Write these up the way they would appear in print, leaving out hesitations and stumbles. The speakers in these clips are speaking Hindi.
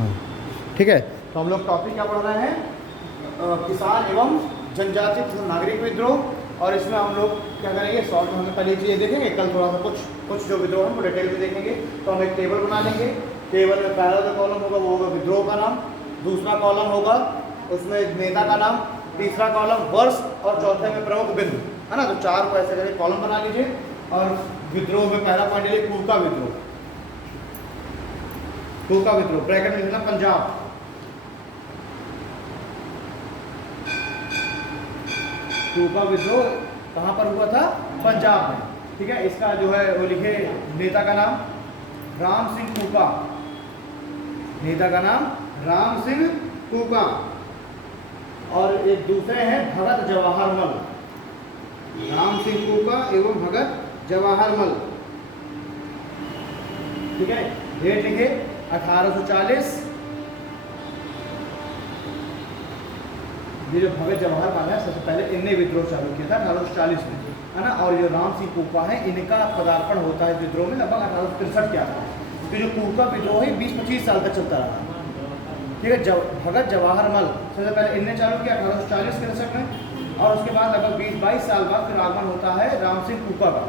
हाँ ठीक है। तो हम लोग टॉपिक क्या पढ़ रहे हैं, किसान एवं जनजातीय तथा नागरिक विद्रोह। और इसमें हम लोग क्या करेंगे, शॉर्ट में हमें पहले चीज़ें देखेंगे, कल थोड़ा सा कुछ जो विद्रोह है वो डिटेल में देखेंगे। तो हम एक टेबल बना लेंगे। टेबल में पहला जो कॉलम होगा वो होगा विद्रोह का नाम, दूसरा कॉलम होगा उसमें नेता का नाम, तीसरा कॉलम वर्ष और चौथे में प्रमुख बिंदु, है ना। तो चार को ऐसे करके कॉलम बना लीजिए। और विद्रोह में पहला पॉइंट ले कूका विद्रोह, कूका विद्रोह ब्रैकेट में लिखना पंजाब। कूका विद्रोह कहाँ पर हुआ था, पंजाब में, ठीक है। इसका जो है वो लिखे नेता का नाम राम सिंह कूका, नेता का नाम राम सिंह कूका। और एक दूसरे हैं भगत जवाहर मल, राम सिंह कूका एवं भगत जवाहर मल, ठीक है। डेट लिखे 1840। ये जो भगत जवाहर मल है सबसे पहले इनने विद्रोह चालू किया था 1840 में, है ना। और जो राम सिंह कूका है इनका पदार्पण होता है विद्रोह में लगभग 1863 के आसपास। तो जो कूका विद्रोह है 20-25 साल तक चलता रहा, ठीक है। भगत जवाहर मल सबसे पहले इनने चालू किया 1840 के दशक में, और उसके बाद लगभग 20-22 साल बाद फिर आगमन होता है राम सिंह कूका का,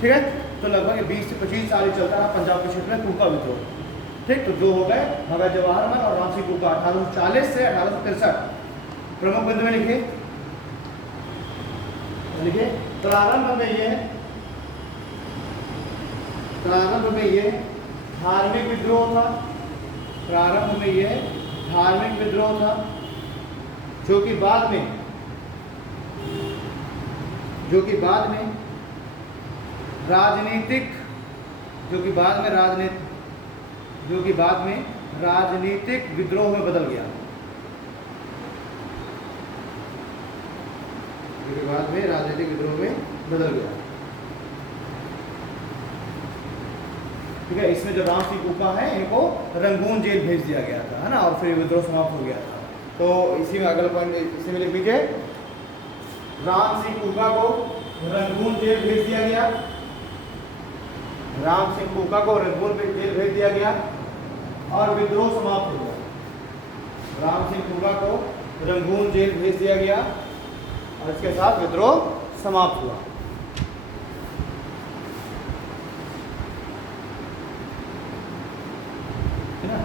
ठीक है। तो लगभग 20 से 25 साल ही चलता रहा पंजाब के क्षेत्र में कूका विद्रोह, ठीक। तो दो हो गए भगत जवाहर मल और राम सिंह कूका 1840 से 1863। प्रमुख बिंदु में लिखिए प्रारंभ में ये धार्मिक विद्रोह था, प्रारंभ में ये धार्मिक विद्रोह था जो कि बाद में राजनीतिक विद्रोह में बदल गया, राजनीतिक विद्रोह में बदल गया, ठीक है। इसमें जो राम सिंह कूका है इनको रंगून जेल भेज दिया गया था, है ना, और फिर विद्रोह समाप्त हो गया था। तो इसी में अगला पॉइंट इसी में लिख लीजिए, राम सिंह कूका को रंगून जेल भेज दिया गया, राम सिंह कूका को रंगून जेल भेज दिया गया और विद्रोह समाप्त हो गया। राम सिंह कूका को रंगून जेल भेज दिया गया और इसके साथ विद्रोह समाप्त हुआ, है ना।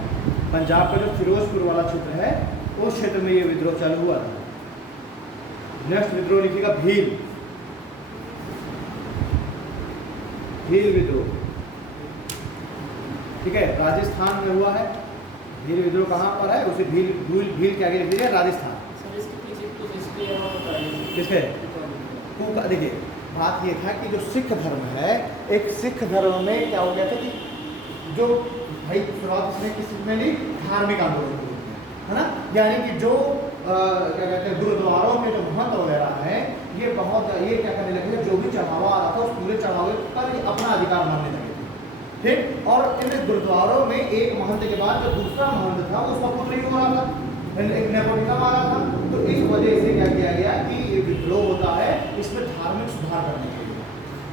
पंजाब का जो फिरोजपुर वाला क्षेत्र है उस क्षेत्र में ये विद्रोह चालू हुआ था। नेक्स्ट विद्रोह लिखिएगा भील विद्रोह, ठीक है, राजस्थान में हुआ है। भील विद्रोह कहाँ पर है, उसे भील क्या लिख दीजिए, राजस्थान। किसके कूका, देखिए बात ये था कि जो सिख धर्म है, एक सिख धर्म में क्या हो गया था कि जो भाई शुरुआत इसने किस में ली, धार्मिक आंदोलन, है ना। यानी कि जो क्या कहते हैं गुरुद्वारों में जो महंत वगैरह है ये क्या करने लगे थे, जो भी चढ़ावा आ रहा था उस पूरे चढ़ावे पर अपना अधिकार मानने लगे थे, ठीक। और इन गुरुद्वारों में एक महंत के बाद जो दूसरा महंत था उसका पुत्र ही हो रहा था, एक नेपोटिज्म आ रहा था। तो इस वजह से क्या किया गया कि ये विद्रोह होता है इसमें धार्मिक सुधार करने के लिए,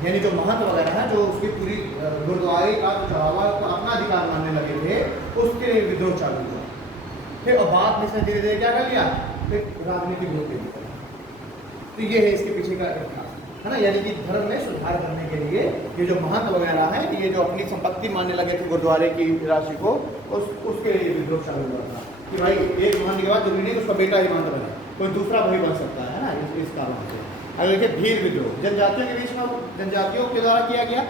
यानी जो महंत वगैरह है जो उसकी पूरी गुरुद्वारे का जो चढ़ावा को अपना अधिकार मानने लगे थे उसके लिए विद्रोह चालू हुआ, ठीक। और बाद में इसने धीरे धीरे क्या कर लिया, एक राजनीतिक विरोध दे दिया। तो ये है इसके पीछे का इतिहास, है ना। यानी कि धर्म में सुधार करने के लिए ये जो महंत वगैरह है ये जो अपनी संपत्ति मानने लगे थे गुरुद्वारे की राशि को, उसके लिए विद्रोह चालू हुआ था कि भाई एक महंत के बाद जरूरी नहीं उसका बेटा ही महंत बने, कोई दूसरा भाई बन सकता है ना, इस कारण से। अगर देखिए भील विद्रोह जनजातियों के बीच में, जनजातियों के द्वारा किया गया।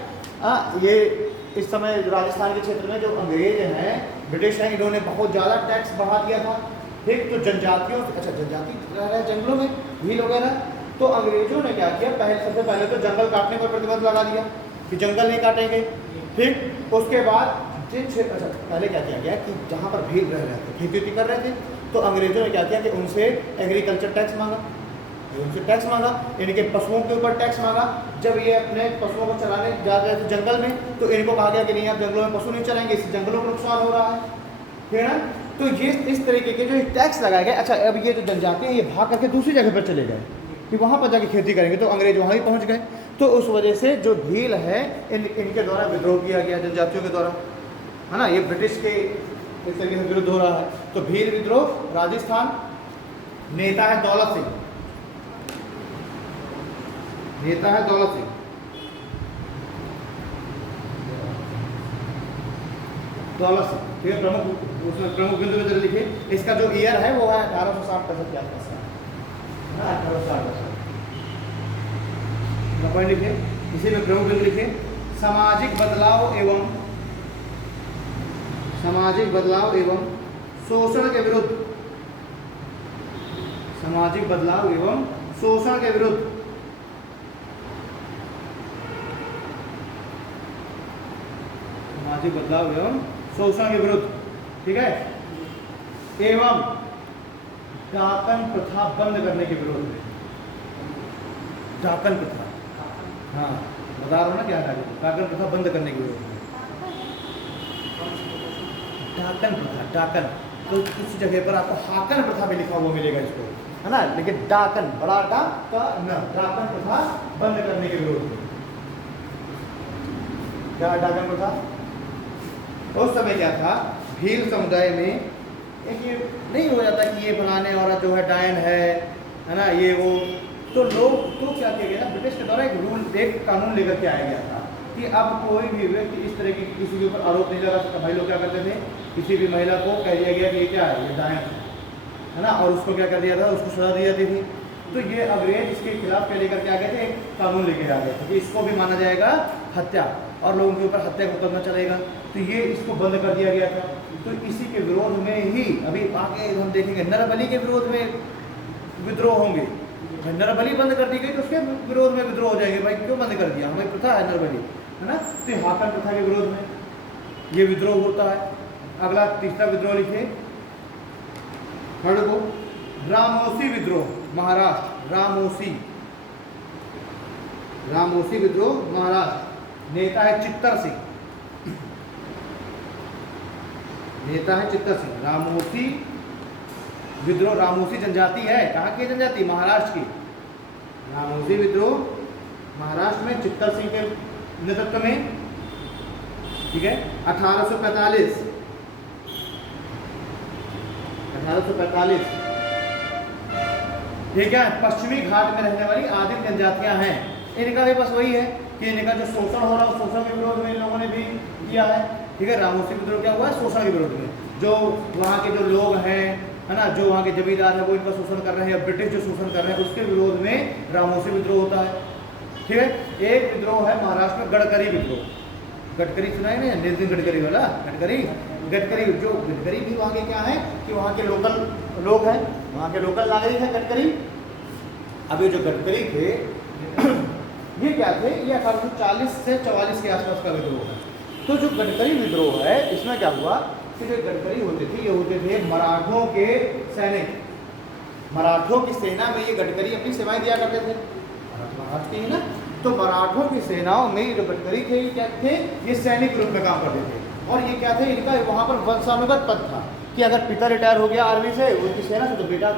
ये इस समय राजस्थान के क्षेत्र में जो अंग्रेज हैं, ब्रिटिश हैं, इन्होंने बहुत ज़्यादा टैक्स बढ़ा दिया था, ठीक। तो जनजातियों, अच्छा जनजाति रह रहे जंगलों में भील वगैरह, तो अंग्रेजों ने क्या किया, सबसे पहले तो जंगल काटने पर प्रतिबंध लगा दिया कि जंगल नहीं काटेंगे, ठीक। उसके बाद अच्छा पहले क्या किया गया कि जहाँ पर भील रह रहे थे, खेती कर रहे थे, तो अंग्रेजों ने क्या किया कि उनसे एग्रीकल्चर टैक्स मांगा, इनके पशुओं के ऊपर टैक्स मांगा। जब ये अपने पशुओं को चलाने जा रहे थे जंगल में, तो इनको कहा गया कि नहीं आप जंगलों में पशु नहीं चलाएंगे, इससे जंगलों को नुकसान हो रहा है, ठीक है ना। तो ये इस तरीके के जो टैक्स लगाए गए। अच्छा अब ये जो जनजाति हैं ये भाग करके दूसरी जगह पर चले गए कि वहाँ पर जाके खेती करेंगे, तो अंग्रेज वहाँ ही पहुँच गए। तो उस वजह से जो भील है इनके द्वारा विद्रोह किया गया जनजातियों के द्वारा, है ना। ये ब्रिटिश के इस तरीके से विरुद्ध हो रहा है। तो भील विद्रोह राजस्थान, नेता है दौलत सिंह, नेता है दौलत सिंह। दौलत सिंह, ठीक है। प्रमुख, उसमें प्रमुख बिंदु में लिखिए। इसका जो ईयर है वो है 1860 के आसपास का, 1860 पॉइंट लिखिए। इसी में प्रमुख बिंदु लिखिए। सामाजिक बदलाव एवं शोषण के विरुद्ध, सामाजिक बदलाव एवं शोषण के विरुद्ध, सामाजिक बदलाव एवं शोषण के विरुद्ध, ठीक है, एवं डाकन प्रथा बंद करने के विरोध में। डाकन प्रथा, हाँ बता रहा हूँ ना क्या है, डाकन प्रथा बंद करने के विरोध में। डाकन प्रथा, डाकन तो किसी जगह पर आपको हाकन प्रथा भी लिखा हुआ मिलेगा इसको, है ना, लेकिन डाकन, बड़ा डा का न, डाकन प्रथा बंद करने के विरोध में। क्या डाकन प्रथा? उस समय क्या था, भील समुदाय में एक ये नहीं हो जाता कि ये फलाने औरत जो है डायन है ना, ये वो, तो लोग तो क्या किया गया, ब्रिटिश के द्वारा एक रूल, एक कानून लेकर के आया गया था कि अब कोई भी व्यक्ति इस तरह की किसी के ऊपर आरोप नहीं लगा सकता। भाई लोग क्या करते थे, किसी भी महिला को कह दिया गया कि ये क्या है, ये डायन है ना, और उसको क्या कर दिया था, उसको सजा दी जाती थी। तो ये अंग्रेज इसके खिलाफ क्या लेकर के आ गए थे, एक कानून लेकर आ गए थे कि इसको भी माना जाएगा हत्या, और लोगों के ऊपर हत्या का मुकदमा चलेगा। तो ये इसको बंद कर दिया गया था। तो इसी के विरोध में ही अभी आगे हम देखेंगे नरबली के विरोध में विद्रोह होंगे। नरबली बंद कर दी गई तो उसके विरोध में विद्रोह हो जाएंगे, भाई क्यों बंद कर दिया, हमें प्रथा है नरबली, है ना। तो हाकन प्रथा के विरोध में ये विद्रोह होता है। अगला तीसरा विद्रोह लिखिए, थर्ड को, रामोसी विद्रोह महाराष्ट्र, रामोसी विद्रोह महाराष्ट्र, नेता है चित्तर सिंह, नेता है चित्तर सिंह। रामोसी विद्रोह, रामोसी जनजाति है, कहाँ की जनजाति, महाराष्ट्र की। रामोसी विद्रोह महाराष्ट्र में चित्तर सिंह के नेतृत्व में, ठीक है। 1845 ये क्या है, पश्चिमी घाट में रहने वाली आदिम जनजातियां हैं। इनका भी बस वही है कि इनका जो शोषण हो रहा है, शोषण के विरोध में इन लोगों ने भी किया है, ठीक है। रामोसी विद्रोह क्या हुआ है, शोषण के विरोध में। जो वहाँ के जो लोग हैं, है ना, जो वहाँ के जमींदार हैं, वो इनका शोषण कर रहे हैं, या ब्रिटिश जो शोषण कर रहे हैं, उसके विरोध में रामोसी विद्रोह होता है, ठीक है। एक विद्रोह है महाराष्ट्र में गडकरी विद्रोह। गडकरी सुना है ना, नितिन गडकरी वाला, गडकरी जो गडकरी भी वहाँ के क्या है कि वहाँ के लोकल लोग हैं, वहाँ के लोकल नागरिक हैं गडकरी। अब ये जो गडकरी थे ये क्या थे, ये 1840 से 44 के आसपास का विद्रोह है। तो जो गडकरी विद्रोह है, इसमें क्या हुआ कि जो गडकरी होते थे, ये होते थे मराठों के सैनिक। मराठों की सेना में ये गडकरी अपनी सेवाएं दिया करते थे, महाराष्ट्र के ही ना। तो मराठों की सेनाओं में जो गडकरी थे, ये क्या थे, ये सैनिक रूप में काम करते थे। और ये क्या थे, इनका वहाँ पर वंशानुगत पद था कि अगर पिता रिटायर हो गया आर्मी से, उनकी सेना से, तो बेटा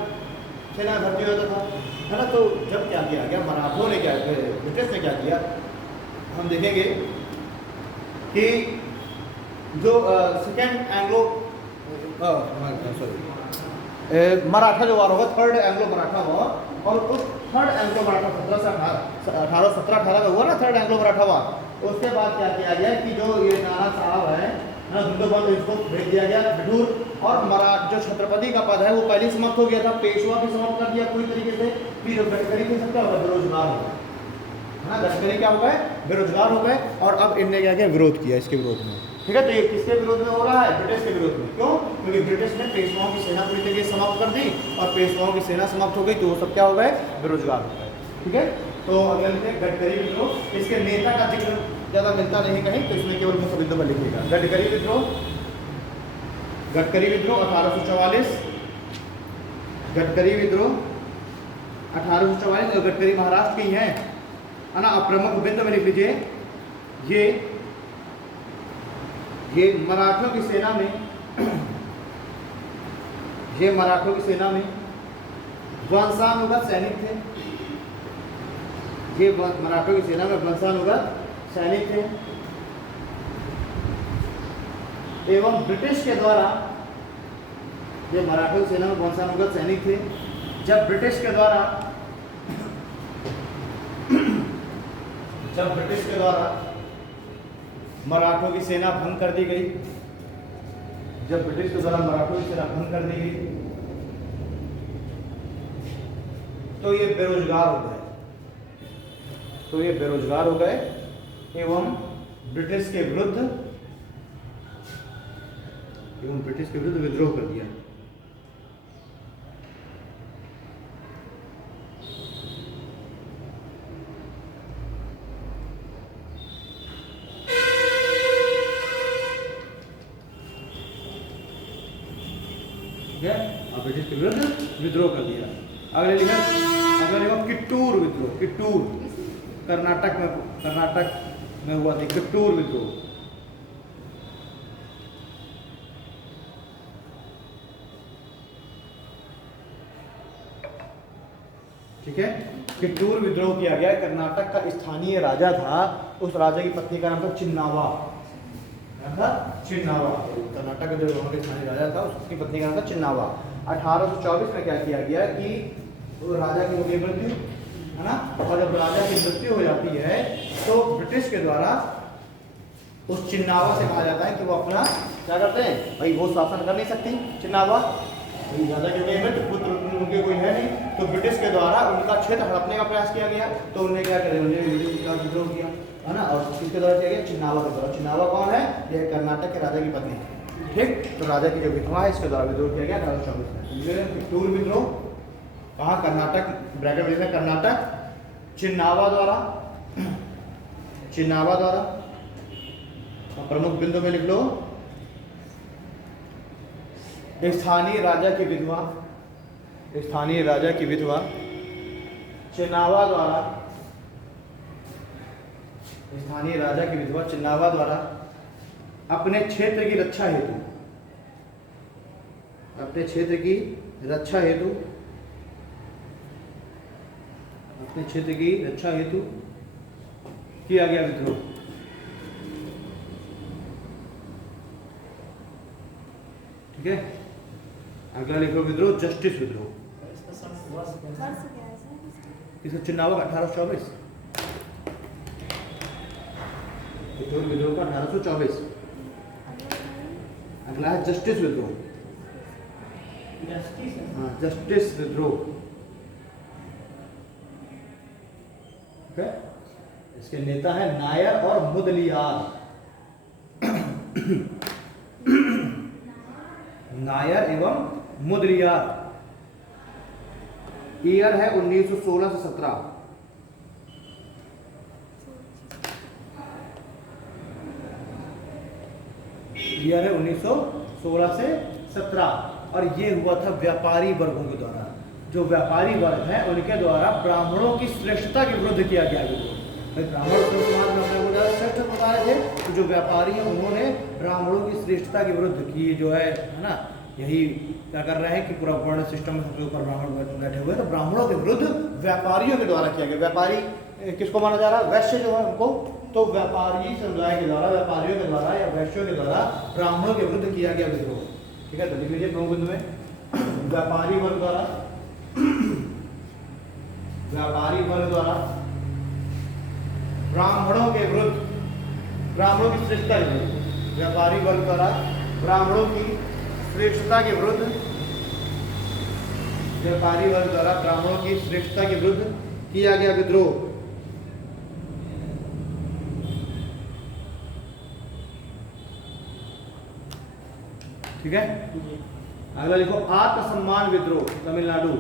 सेना भर्ती होता था, है ना। तो जब क्या किया गया, मराठों ने क्या, ब्रिटिश ने क्या किया, हम देखेंगे कि जो सेकेंड एंग्लो मराठा जो वार होगा, थर्ड एंग्लो मराठा वॉर, और उस थर्ड एंग्लो मराठा 1718 में हुआ ना, थर्ड एंग्लो मराठा वॉर। उसके बाद क्या किया गया कि जो ये नाना साहब है ना, उनके बाद इसको भेज दिया गया बिठूर, और जो छत्रपति का पद है वो पहले समाप्त हो गया था, पेशवा भी समाप्त कर दिया पूरी तरीके से। फिर गडकरी के सकता होगा, बेरोजगार हो गए, है ना, गडकरी क्या हो गए, बेरोजगार हो गए। और अब इनने क्या किया, विरोध किया इसके विरोध में, ठीक है। तो ये किसके विरोध में हो रहा है, ब्रिटिश के विरोध में। क्यों, क्योंकि ब्रिटिश ने पेशवाओं की सेना पूरी तरीके से समाप्त कर दी, और पेशवाओं की सेना समाप्त हो गई तो वो सब क्या हो गए, बेरोजगार हो गए, ठीक है। तो अगले लिखते गडकरी विद्रोह। इसके नेता का जिक्र ज़्यादा मिलता नहीं कहीं, तो इसमें केवल मुख्य बिंदु पर लिखिएगा। गडकरी विद्रोह 1844, गडकरी विद्रोह 1844, और गडकरी महाराष्ट्र के ही हैं, है ना। आप प्रमुख बिंदु में लिख लीजिए, ये मराठों की सेना में, ये मराठों की सेना में वंशानुगत सैनिक थे, ये मराठों की सेना में वंशानुगत सैनिक थे, एवं ब्रिटिश के द्वारा ये मराठा सेना में कौन सा मुगल सैनिक थे? जब ब्रिटिश के द्वारा मराठों की सेना भंग कर दी गई, जब ब्रिटिश के द्वारा मराठों की सेना भंग कर दी गई तो ये बेरोजगार हो गए, एवं ब्रिटिश के विरुद्ध विद्रोह कर दिया। ब्रिटिश के विरुद्ध विद्रोह कर दिया। अगले लिखा किट्टूर विद्रोह। किट्टूर कर्नाटक में हुआ था किट्टूर विद्रोह। ठीक है, किट्टूर विद्रोह किया गया। कर्नाटक का स्थानीय राजा था, उस राजा की पत्नी का नाम था चिन्नावा। कर्नाटक का जो वहाँ के स्थानीय राजा था उसकी पत्नी का नाम था चिन्नावा। 1824 में क्या किया गया कि वो राजा की हो गई मृत्यु, है ना, और जब राजा की मृत्यु हो जाती है तो ब्रिटिश के द्वारा उस चिन्नावा से कहा जाता है कि वो अपना क्या करते हैं, भाई वो शासन कर नहीं सकती चिन्नावा, राजा के मृत्यु, पुत्र उनके कोई है नहीं, तो ब्रिटिश के द्वारा उनका क्षेत्र हड़पने का प्रयास किया गया। तो उन्होंने क्या किया, ब्रिटिश का विद्रोह किया, है ना, और किसके द्वारा किया गया? चिन्नावा के द्वारा। चिन्नावा कौन है? यह कर्नाटक के राजा की पत्नी, ठीक। तो राजा की जो विधवा है इसके द्वारा विद्रोह किया गया 1824 में। किट्टूर विद्रोह कहाँ? कर्नाटक, ब्रैकेट में कर्नाटक, चिन्नावा द्वारा। प्रमुख बिंदु में लिख लो, स्थानीय राजा की विधवा चिन्नावा द्वारा अपने क्षेत्र की रक्षा हेतु किया गया विद्रोह। ठीक है, अगला लिखो विद्रोह जस्टिस विद्रोह। किसका? चिन्नावा का 1824। विद्रोह का 1824। अगला है जस्टिस विद्रोह। जस्टिस विद्रोह, ठीक है। इसके नेता है नायर और मुदलियार। नायर एवं मुदलियार। ईयर है 1916 से 17। ईयर है 1916 से 17। और ये हुआ था व्यापारी वर्गों के द्वारा। जो व्यापारी वर्ग है उनके द्वारा ब्राह्मणों की श्रेष्ठता के विरुद्ध किया गया विद्रोह। ब्राह्मण समाज में अपने को श्रेष्ठ बताए थे, तो जो व्यापारी हैं उन्होंने ब्राह्मणों की श्रेष्ठता के विरुद्ध की, जो है ना, यही क्या कर रहे हैं कि पूरा वर्ण सिस्टम में सबके ऊपर ब्राह्मण बैठे हुए, तो ब्राह्मणों के विरुद्ध व्यापारियों के द्वारा किया गया। व्यापारी किसको माना जा रहा है? वैश्य जो है उनको। तो व्यापारी समुदाय के द्वारा, व्यापारियों के द्वारा या वैश्यों के द्वारा ब्राह्मणों के विरुद्ध किया गया विद्रोह। ठीक है, तो लिख लीजिए प्रमुख बिंदु में, व्यापारी वर्ग द्वारा ब्राह्मणों के विरुद्ध, ब्राह्मणों की श्रेष्ठता के विरुद्ध, व्यापारी वर्ग द्वारा ब्राह्मणों की श्रेष्ठता के विरुद्ध, व्यापारी वर्ग द्वारा ब्राह्मणों की श्रेष्ठता के विरुद्ध किया गया विद्रोह। ठीक है, अगला लिखो आत्मसम्मान विद्रोह, तमिलनाडु।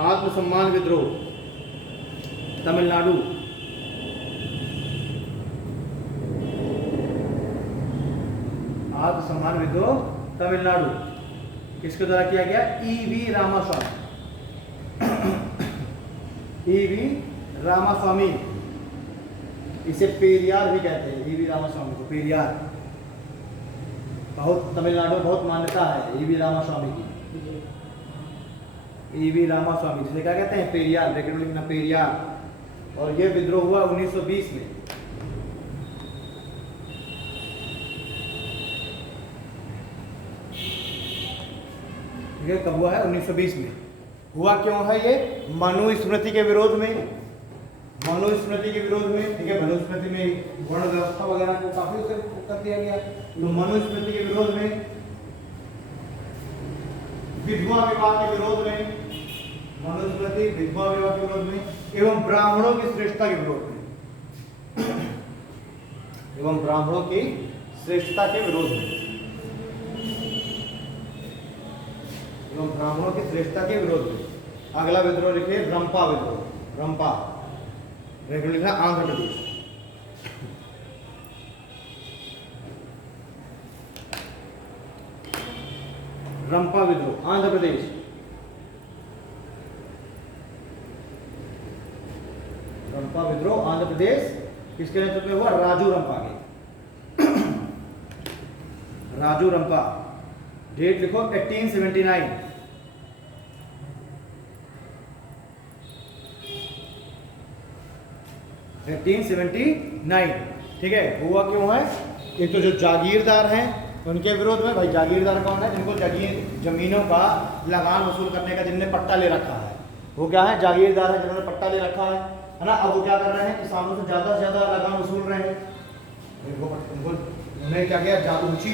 आत्मसम्मान विद्रोह, तमिलनाडु। आत्मसम्मान विद्रोह तमिलनाडु किसके द्वारा किया गया? ईवी रामास्वामी। इसे पेरियार भी कहते हैं, ईवी रामास्वामी को पेरियार। बहुत तमिलनाडु में बहुत मान्यता है ईवी रामास्वामी की। ईवी रामास्वामी जिसे क्या कहते हैं? पेरियार, ब्रैकेट में लिखना पेरियार। और यह विद्रोह हुआ 1920 में। ठीक है, कब हुआ है? 1920 में। हुआ क्यों है ये? मनुस्मृति के विरोध में, मनुस्मृति के विरोध में, ठीक है। मनुस्मृति में वर्ण व्यवस्था वगैरह को काफी उसे कर दिया गया, तो मनुस्मृति के विरोध में, विधवा विवाह के विरोध में, मनुस्मृति विधवा विवाह के विरोध में, एवं ब्राह्मणों की श्रेष्ठता के विरोध में, एवं ब्राह्मणों की श्रेष्ठता के विरोध में, एवं ब्राह्मणों की श्रेष्ठता के विरोध में। अगला विद्रोह लिखिए रंपा विद्रोह। रंपा लिखा आंध्र प्रदेश। रंपा विद्रोह आंध्र प्रदेश। रंपा विद्रोह आंध्र प्रदेश किसके नेतृत्व में हुआ? राजू रंपा के। राजू रंपा। डेट लिखो 1879। 1879, ठीक है। हुआ क्यों है? एक तो जो जागीरदार हैं उनके विरोध में। भाई जागीरदार कौन है? जिनको जमीनों का लगान वसूल करने का, जिनने पट्टा ले रखा है, वो क्या है? जागीरदार है, जिन्होंने पट्टा ले रखा है ना। अब वो क्या कर रहे हैं? किसानों से ज्यादा लगान वसूल रहे हैं। उन्हें क्या किया? ऊंची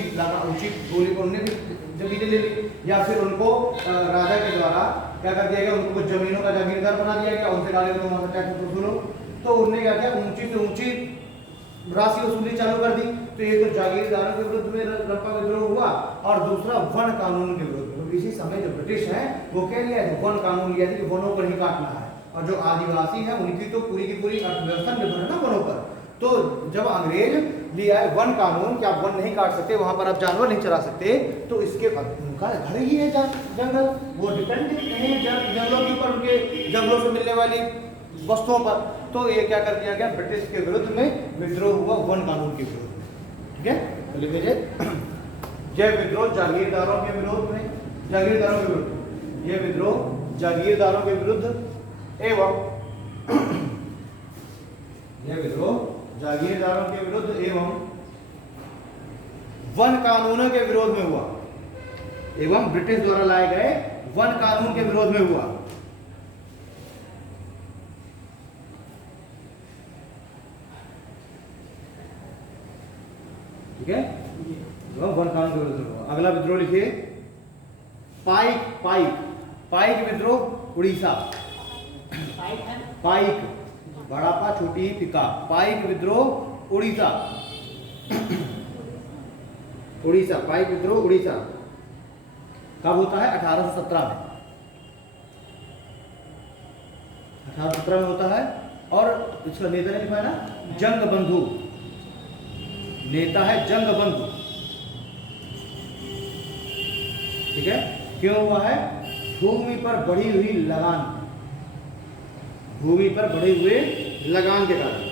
बोली को उन्होंने भी जमीनें ले ली, या फिर उनको राजा के द्वारा क्या कर दिया गया? उनको कुछ जमीनों का जागीरदार बना दिया गया, उनसे डाले तो वहां से टैक्स वसूलो। तो उन्होंने क्या किया? ऊंची से ऊंची राशि वसूली चालू कर दी। तो ये तो जागीरदारों के विरुद्ध में रंपा विद्रोह हुआ, और दूसरा वन कानून के विरुद्ध में। इसी समय जो ब्रिटिश है वो क्या लिया है? वन कानून लिया था कि वनों पर ही काटना है, और जो आदिवासी है उनकी तो पूरी की पूरी अर्थव्यवस्था निर्भर है ना वनों पर। तो जब अंग्रेज लिया है वन कानून कि आप वन नहीं काट सकते, वहां पर आप जानवर नहीं चरा सकते, तो इसके बाद उनका घर ही है जंगल, वो डिपेंड नहीं है जंगलों के ऊपर, उनके जंगलों से मिलने वाली वस्तुओं पर। तो ये क्या कर दिया गया? ब्रिटिश के विरुद्ध में विद्रोह हुआ, वन कानून के विरुद्ध में, ठीक है। तो लिख लीजिए यह विद्रोह जागीरदारों के विरोध में, जागीरदारों के विरुद्ध, यह विद्रोह जागीरदारों के विरुद्ध एवं यह विद्रोह जागीरदारों के विरुद्ध एवं वन कानूनों के विरोध में हुआ, एवं ब्रिटिश द्वारा लाए गए वन कानून के विरोध में हुआ। ठीक है, वन कानून के विरुद्ध में हुआ। अगला विद्रोह लिखिए पाइक। पाइक पाइक विद्रोह उड़ीसा। पाइक बड़ा पा छोटी पिका। पाइक विद्रोह उड़ीसा। उड़ीसा पाइक विद्रोह उड़ीसा कब होता है? 1817 में। 1817 में होता है। और इसका नेता ने लिखा है ना जंग बंधु, नेता है जंग बंधु, ठीक है। क्यों हुआ है? भूमि पर बढ़ी हुई लगान, भूमि पर बढ़े हुए लगान के कारण।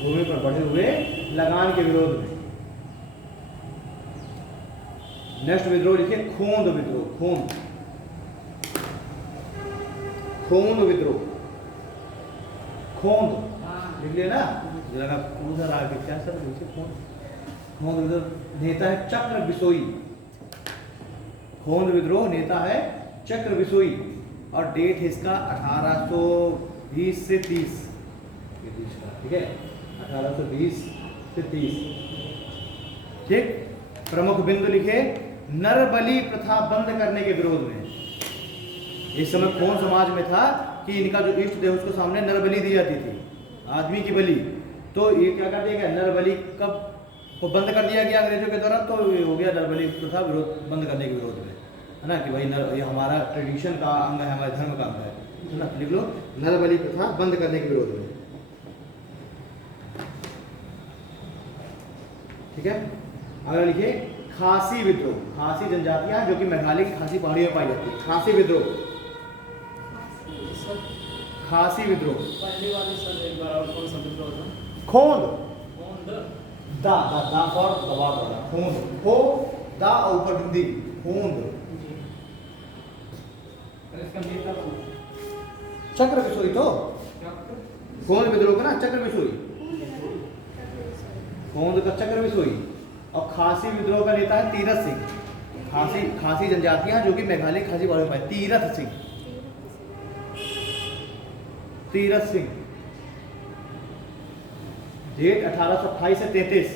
भूमि पर बढ़े हुए लगान के विरोध में। नेक्स्ट विद्रोह लिखिए खोंद विद्रोह। खोंद, खोंद विद्रोह। खोंद लिख लिया ना, जरा उधर आगे क्या सर खोंद। खोंद विद्रोह नेता है चक्र बिसोई। खोंद विद्रोह नेता है चक्र बिसोई, और डेट है इसका 1820 से 30, ठीक है, 1820 से 30, ठीक। प्रमुख बिंदु लिखे नरबली प्रथा बंद करने के विरोध में। इस समय कौन समाज में था कि इनका जो इष्ट देव उसको सामने नरबली दी जाती थी, आदमी की बलि। तो ये क्या कर दिया गया? नरबली कब को बंद कर दिया गया अंग्रेजों के द्वारा। तो ये हो गया नरबली प्रथा विरोध बंद करने के विरोध में, है ना, कि भाई ये हमारा ट्रेडिशन का अंग है, हमारे धर्म का अंग है ना। लिख लो नरबली प्रथा बंद करने के विरोध में, ठीक है। अगला लिखिए खासी विद्रोह। खासी जनजातियां जो कि मेघालय की खासी पहाड़ियों में पाई जाती है। खासी विद्रोह, खासी विद्रोह। खोंद दा दा दा फॉर दबाव वाला खोंद, खो दा ऊपर बिंदी खोंद। चक्र बिसोई तो खोंद विद्रोह का ना चक्र बिसोई, खोंद का चक्र बिसोई, और खासी विद्रोह का नेता है तीरथ सिंह। खासी जनजातियां जो कि मेघालय खासी वाले पाए। तीरथ सिंह डेट 1828 से 33।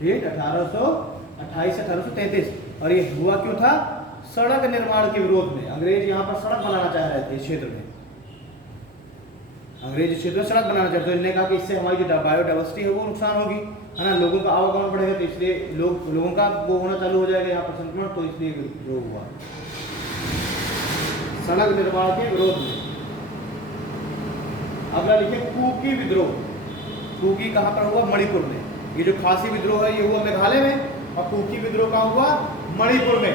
डेट 1828 से 1833। और ये हुआ क्यों था? सड़क निर्माण के विरोध में। अंग्रेज यहाँ पर सड़क बनाना चाह रहे थे इस क्षेत्र में। अंग्रेज इस क्षेत्र में सड़क बनाना चाहते थे। इन्होंने कहा कि इससे हमारी जो बायोडाइवर्सिटी है वो नुकसान होगी, है ना, लोगों का आवागमन बढ़ेगा, तो इसलिए लोगों का वो होना चालू हो जाएगा यहाँ पर संक्रमण, तो इसलिए विद्रोह हुआ सड़क निर्माण के विरोध में। अगला लिखे कुकी विद्रोह। कुकी कहाँ पर हुआ? मणिपुर में। ये जो खासी विद्रोह है ये हुआ मेघालय में, और कुकी विद्रोह कहाँ हुआ? मणिपुर में।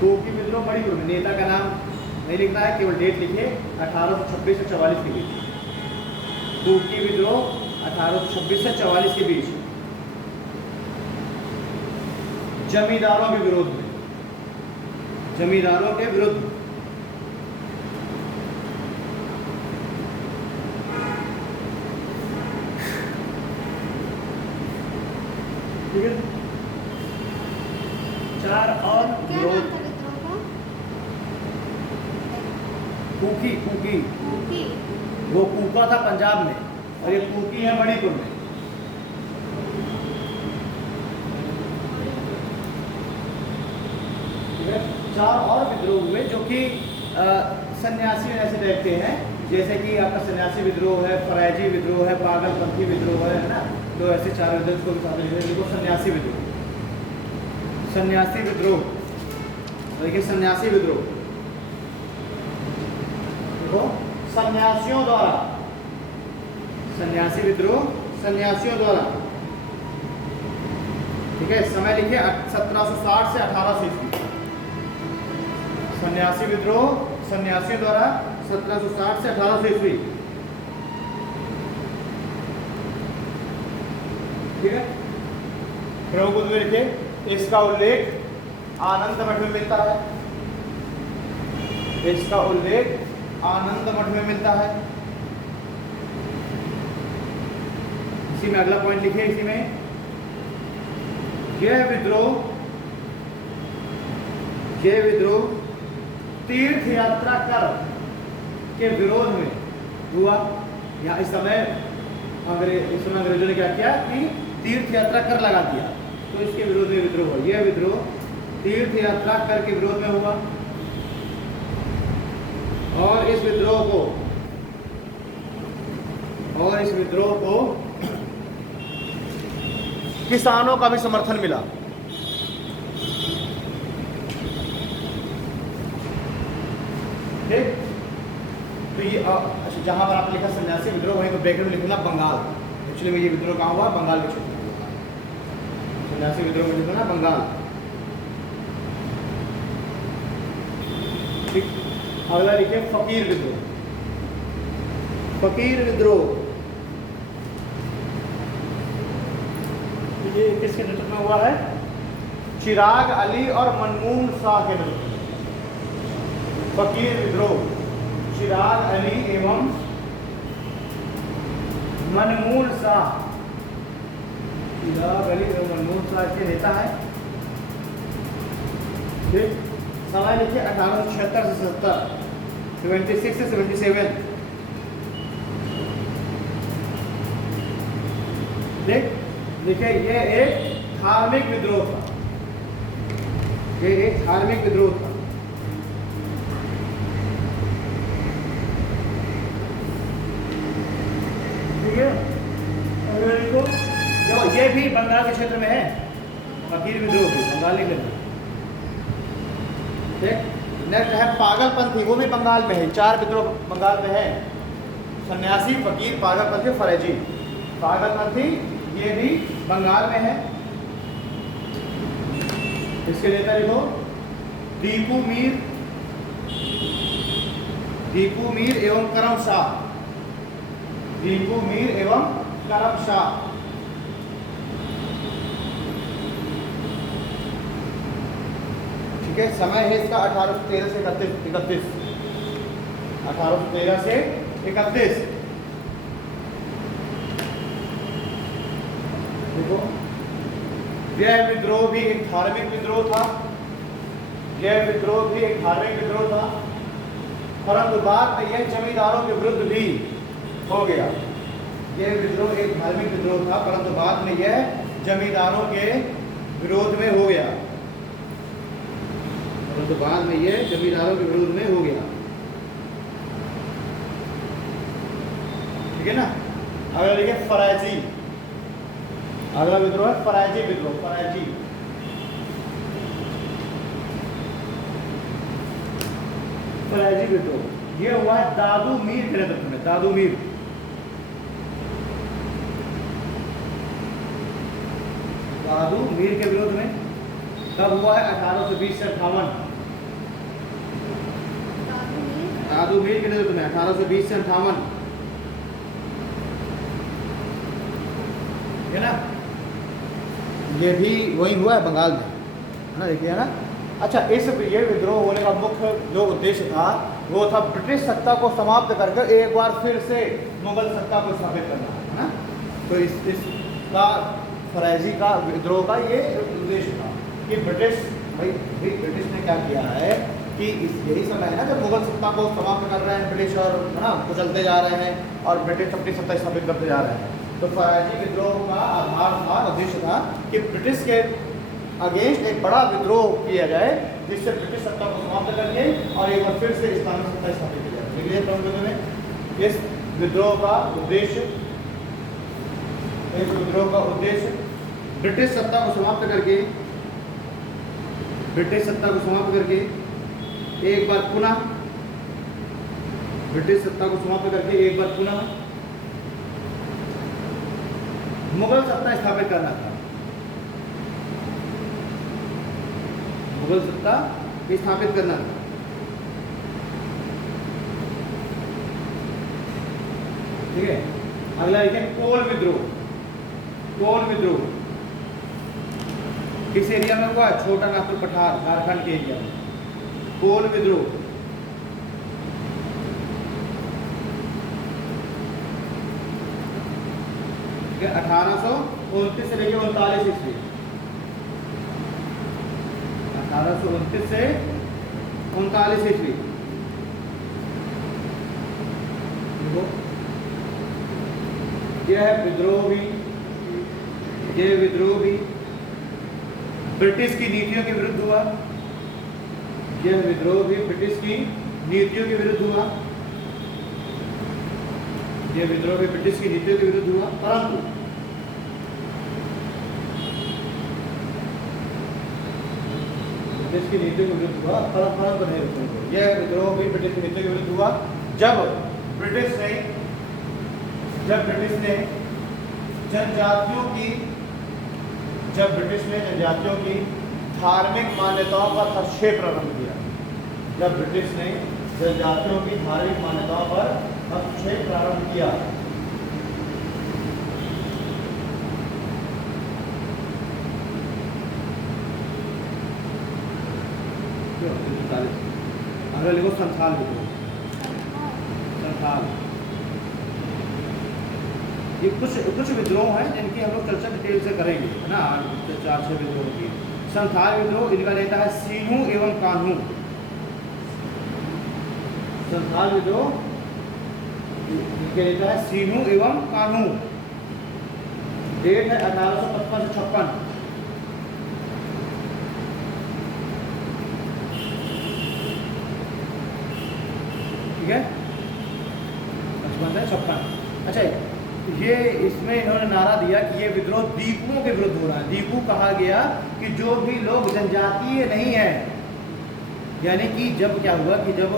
कुकी विद्रोह मणिपुर में। नेता का नाम नहीं लिखना है, केवल डेट लिखे 1826 से 44 के बीच। कुकी विद्रोह 1826 से 44 के बीच। जमींदारों के विरोध में। जमींदारों के विरुद्ध। ठीक है, 4 और विरोध। कुकी वो कूका था पंजाब में, और ये कुकी है मणिपुर में। ठीक है, 4 और विद्रोह हुए जो कि सन्यासी ऐसे टाइप के हैं, जैसे कि आपका सन्यासी विद्रोह है, फरैजी विद्रोह है, पागलपंथी विद्रोह है ना। तो ऐसे 4 विद्रोह को देखो। सन्यासी विद्रोह। सन्यासी विद्रोह देखिए, सन्यासी विद्रोह देखो, सन्यासियों द्वारा। सन्यासी विद्रोह सन्यासियों द्वारा। ठीक है, समय लिखिए 1760 से 1800 ईस्वी। सन्यासी विद्रोह सन्यासियों द्वारा 1760 से 1800 ईस्वी। ठीक है, प्रमुख में लिखिए। इसका उल्लेख आनंद मठ में मिलता है। इसका उल्लेख आनंद मठ में मिलता है। इसी में अगला पॉइंट लिखिए। इसी में यह विद्रोह तीर्थ यात्रा कर के विरोध में हुआ। यहाँ इस समय अंग्रेजों ने क्या किया कि तीर्थ यात्रा कर लगा दिया, तो इसके विरोध में विद्रोह हुआ। यह विद्रोह तीर्थ यात्रा कर के विरोध में हुआ, और इस विद्रोह को किसानों का भी समर्थन मिला। ठीक, तो ये जहां पर आप लिखा सन्यासी विद्रोह वहीं पर ब्रैकेट में लिखना बंगाल। एक्चुअली में ये विद्रोह कहाँ हुआ? बंगाल के क्षेत्र में हुआ। सन्यासी विद्रोह में लिखना बंगाल। ठीक, अगला लिखिए फकीर विद्रोह। फकीर विद्रोह ये किसके नेतृत्व में हुआ है? चिराग अली और मनमून शाह के नेतृत्व में। फकीर विद्रोह चिराग अली एवं मनमून शाह। चिराग अली एवं मनमून शाह के नेता है। ठीक, समय लिखिए 1876 से 70, 76 से 77। ठीक, देखिए ये एक धार्मिक विद्रोह था। ये एक धार्मिक विद्रोह था। ठीक है, देखो ये भी बंगाल के क्षेत्र में है। फकीर विद्रोह भी बंगाली के अंदर। ठीक, नेक्स्ट है पागलपंथी, वो भी बंगाल में है। 4 विद्रोह बंगाल में है। सन्यासी, फकीर, पागलपंथी, फरेजी। पागलपंथी ये भी बंगाल में है। इसके नेता लिखो दीपू मीर एवं करम शाह। दीपू मीर एवं करम शाह। ठीक है, समय है इसका 1813 से 31। 1813 से 31। देखो, यह विद्रोह भी एक धार्मिक विद्रोह था, यह विद्रोह भी एक धार्मिक विद्रोह था, परंतु बाद में यह जमींदारों के विरुद्ध भी हो गया। यह विद्रोह एक धार्मिक विद्रोह था, परंतु बाद में यह जमींदारों के विरोध में हो गया, परंतु बाद में यह जमींदारों के विरोध में हो गया। ठीक है ना। अगला देखिए फराजी, अगला विद्रोह है फराजी विद्रोह। फराजी, फराजी विद्रोह ये हुआ है दादू मीर के नेतृत्व में। दादू मीर, दादू मीर के विरोध में कब हुआ है? 1820 से 58। दादू मीर के नेतृत्व में 1820 से 58, है ना। ये भी वही हुआ है बंगाल में, है ना, देखिए, है ना। अच्छा, इस ये विद्रोह होने का मुख्य जो उद्देश्य था वो था ब्रिटिश सत्ता को समाप्त करके एक बार फिर से मुगल सत्ता को स्थापित करना, है ना। तो इसका फराजी का विद्रोह का ये उद्देश्य था कि ब्रिटिश ने क्या किया है कि यही समय है ना जब मुगल सत्ता को समाप्त कर रहे हैं ब्रिटिश, और है ना कुचलते जा रहे हैं और ब्रिटिश अपनी सत्ता स्थापित करते जा रहे हैं। तो फराजी विद्रोह का आधार था, उद्देश्य था कि ब्रिटिश के अगेंस्ट एक बड़ा विद्रोह किया जाए जिससे ब्रिटिश सत्ता को समाप्त करके और एक बार फिर से इस्लामिक सत्ता स्थापित की जाए। इस विद्रोह का उद्देश्य, इस विद्रोह का उद्देश्य ब्रिटिश सत्ता को समाप्त करके, ब्रिटिश सत्ता को समाप्त करके एक बार पुनः, ब्रिटिश सत्ता को समाप्त करके एक बार पुनः मुगल सत्ता स्थापित करना था। मुगल सत्ता स्थापित करना था। ठीक है। अगला देखिए कोल विद्रोह। कोल विद्रोह किस एरिया में हुआ? छोटा नागपुर पठार, झारखंड के एरिया में। कोल विद्रोह 1829 से लेकर 39 ईस्वी, 1829 से 39 ईस्वी। यह विद्रोह भी, यह विद्रोह भी ब्रिटिश की नीतियों के विरुद्ध हुआ। यह विद्रोह भी ब्रिटिश की नीतियों के विरुद्ध हुआ। यह विद्रोह भी ब्रिटिश की नीतियों के विरुद्ध हुआ, परंतु ब्रिटिश की नीतियों के विरुद्ध हुआ, परंतु नहीं रुकने को। यह विद्रोह भी ब्रिटिश की नीतियों के विरुद्ध हुआ जब ब्रिटिश ने जनजातियों की धार्मिक मान्यताओं पर हस्तक्षेप प्रारंभ किया। जब ब्रिटिश ने जनजातियों की धार्मिक मान्यताओं पर हस्तक्षेप प्रारंभ किया। अगर लिखो संथाल विद्रोह। संथाल, ये कुछ विद्रोह हैं जिनकी हम लोग चर्चा डिटेल से करेंगे, है ना। 4-6 विद्रोह की। संथाल विद्रोह इनका रहता है सीनू एवं कान्हू। संथाल विद्रोह इनके रहता है सीनू एवं कान्हू। डेट है 1855 से 56। ठीक है, 55 से 56। अच्छा, ये इसमें इन्होंने नारा दिया कि ये विद्रोह दीपुओं के विरुद्ध हो रहा है। दीपू कहा गया कि जो भी लोग जनजातीय नहीं है, यानी कि जब क्या हुआ कि जब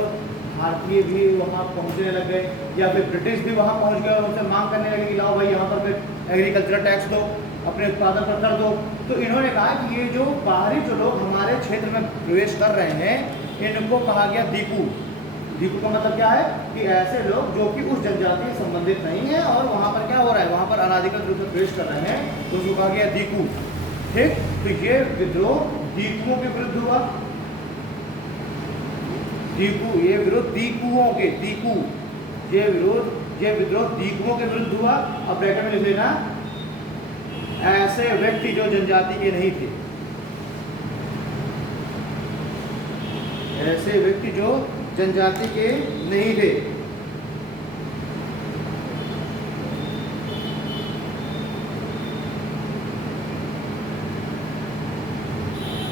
भारतीय भी वहाँ पहुँचने लग गए या फिर ब्रिटिश भी वहाँ पहुँच गए और उनसे मांग करने लगे कि लाओ भाई यहाँ पर फिर एग्रीकल्चरल टैक्स दो, अपने उत्पादन पर कर दो, तो इन्होंने कहा कि ये जो बाहरी जो लोग हमारे क्षेत्र में प्रवेश कर रहे हैं इनको कहा गया दीपू। दीपू का मतलब क्या है कि ऐसे लोग जो कि उस जनजाति से संबंधित नहीं है और वहाँ पर क्या हो रहा है, वहाँ पर अनाधिकृत रूप से प्रवेश कर रहे हैं, तो उसको कहा गया दीपू। ठीक, तो ये विद्रोह दीपुओं के विरुद्ध हुआ। दीकू, ये विरोध दीकुओं के, दीकू, ये विद्रोह दीकुओं के विरुद्ध हुआ। अब ब्रैकेट में लिख लेना ऐसे व्यक्ति जो जनजाति के नहीं थे, ऐसे व्यक्ति जो जनजाति के नहीं थे।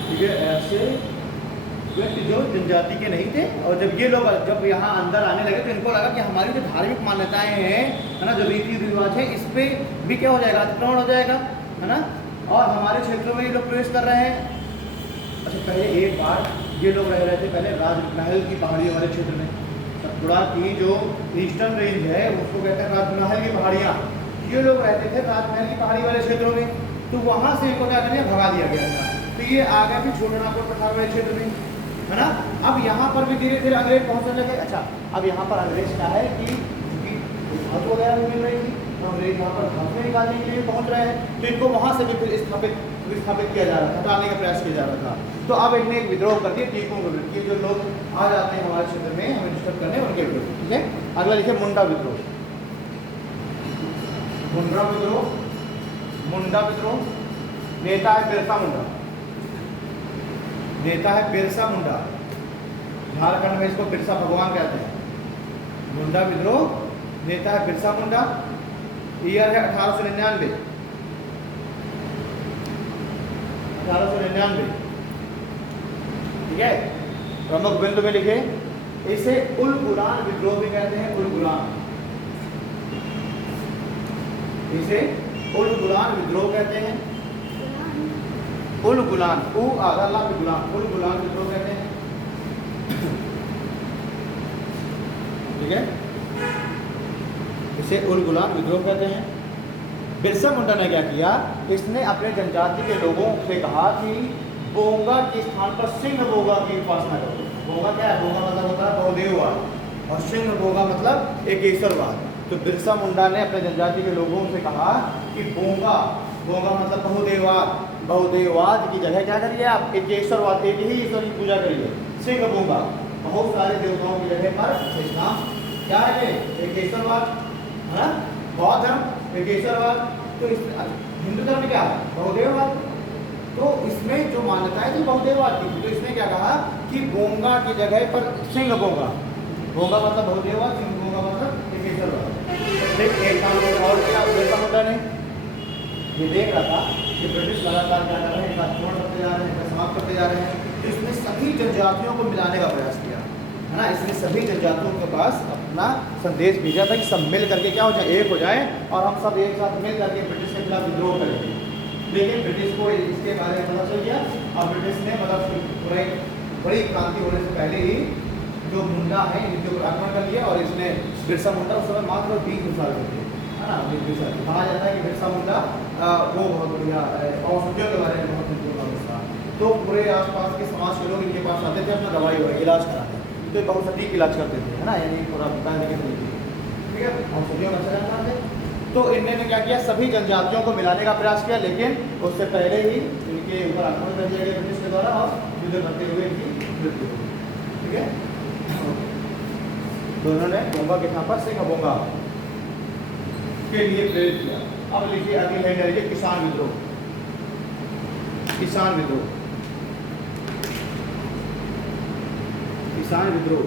ठीक है, ऐसे व्यक्ति जो जनजाति के नहीं थे। और जब ये लोग जब यहाँ अंदर आने लगे तो इनको लगा कि हमारी जो धार्मिक मान्यताएं हैं, है ना, जो रीति रिवाज है, इस पे भी क्या हो जाएगा, अतिक्रमण हो जाएगा, है ना, और हमारे क्षेत्रों में ये लोग प्रवेश कर रहे हैं। अच्छा, पहले एक बार ये लोग रह रहे थे पहले राजमहल की पहाड़ियों वाले क्षेत्र में। सतपुड़ा की जो ईस्टर्न रेंज है उसको कहते हैं राजमहल की पहाड़ियाँ। ये लोग रहते थे राजमहल की पहाड़ी वाले क्षेत्रों में, तो वहाँ से इनको क्या कर दिया, भगा दिया गया था। तो ये आ गए फिर छोटनागपुर पठार वाले क्षेत्र में, है ना। अब यहाँ पर भी धीरे धीरे अंग्रेज पहुँचने लगे। अच्छा, अब यहाँ पर अंग्रेज क्या है कि घास वगैरह भी मिल रही थी, तो अंग्रेज यहाँ पर घास में निकालने के लिए पहुँच रहे हैं, तो इनको वहाँ से भी फिर विस्थापित किया जा रहा था, हटाने का प्रयास किया जा रहा था। तो अब इन्हें एक विद्रोह कर दिया दीकुओं के विरुद्ध, कि जो लोग आ जाते हैं हमारे क्षेत्र में हमें डिस्टर्ब करने, उनके विरुद्ध। ठीक है, अगला लिखिए मुंडा विद्रोह। मुंडा विद्रोह, मुंडा विद्रोह, नेता है बिरसा मुंडा, नेता है बिरसा मुंडा। झारखंड में इसको बिरसा भगवान कहते हैं। मुंडा विद्रोह, नेता है बिरसा मुंडा। ईयर है 1899, 1899। ठीक है, प्रमुख बिंदु में लिखे, इसे उल गुलान विद्रोह भी कहते हैं। उल गुलान, इसे उल गुलान विद्रोह कहते हैं। उल गुलान, उ आधा ला गुलान, उल गुलान विद्रोह कहते हैं। ठीक है, इसे उल गुलान विद्रोह कहते हैं। बिरसा मुंडा ने क्या किया, इसने अपने जनजाति के लोगों से कहा कि बोंगा के स्थान पर सिंह बोंगा की उपासना करो। बोंगा क्या है, बोंगा मतलब होता है बहुदेववाद, और सिंह बोंगा मतलब एकेश्वरवाद। तो बिरसा मुंडा ने अपने जनजाति के लोगों से कहा कि बोंगा, बोंगा मतलब बहुदेववाद, बहुदेववाद की जगह क्या करिए आप, एकेश्वरवाद, एक ही ईश्वर की पूजा करिए। सिंह बोंगा, बहुत सारे देवताओं की जगह पर इस्लाम क्या है, एकेश्वरवाद, है ना। बौद्ध धर्म एकेश्वरवाद, तो इस हिंदू धर्म क्या है, बहुदेववाद। तो इसमें जो मान्यताएं थी बहुदेववाद की, तो इसने क्या कहा कि बोंगा की जगह पर सिंह बोंगा, बोंगा मतलब बहुदेववाद, सिंह बोंगा मतलब एकेश्वरवाद। एक काम और किया बिरसा मुंडा ने, ये देख रहा था कि ब्रिटिश लगातार क्या कर रहे हैं, इनका छोड़ करते जा रहे हैं, इनका समाप्त करते जा रहे हैं, तो इसने सभी जनजातियों को मिलाने का प्रयास किया, है ना। इसने सभी जनजातियों के पास अपना संदेश भेजा था कि सब मिल करके क्या हो जाए, एक हो जाए, और हम सब एक साथ मिल करके ब्रिटिश के खिलाफ विद्रोह करेंगे। लेकिन ब्रिटिश को इसके बारे में पता चल गया, और ब्रिटिश ने मतलब बड़ी क्रांति होने से पहले ही जो मुंडा है इनके ऊपर आक्रमण कर लिया, और इसने बिरसा मुंडा उस समय मात्र 20 साल के थे, है ना। 20 साल कहा जाता है कि बिरसा मुंडा वो बहुत बढ़िया औषधियों के बारे में बहुत महत्वपूर्ण था। तो पूरे आसपास के समाज के लोग इनके पास आते थे अपना दवाई वगैरह इलाज कराने, तो बहुत सटीक इलाज करते थे, है ना, यानी थोड़ा बताने के तरीके। ठीक है, औषधियों का अच्छा जानते थे। तो इन्होंने क्या किया, सभी जनजातियों को मिलाने का प्रयास किया, लेकिन उससे पहले ही इनके ऊपर आक्रमण कर दिया गया ब्रिटिश के द्वारा, और युद्ध करते हुए इनकी मृत्यु हुई। ठीक है, तो उन्होंने बोंगा के स्थान पर सिंह बोंगा के लिए प्रेरित किया। अब लिखिए अगली हेडर है किसान विद्रोह। किसान विद्रोह, किसान विद्रोह,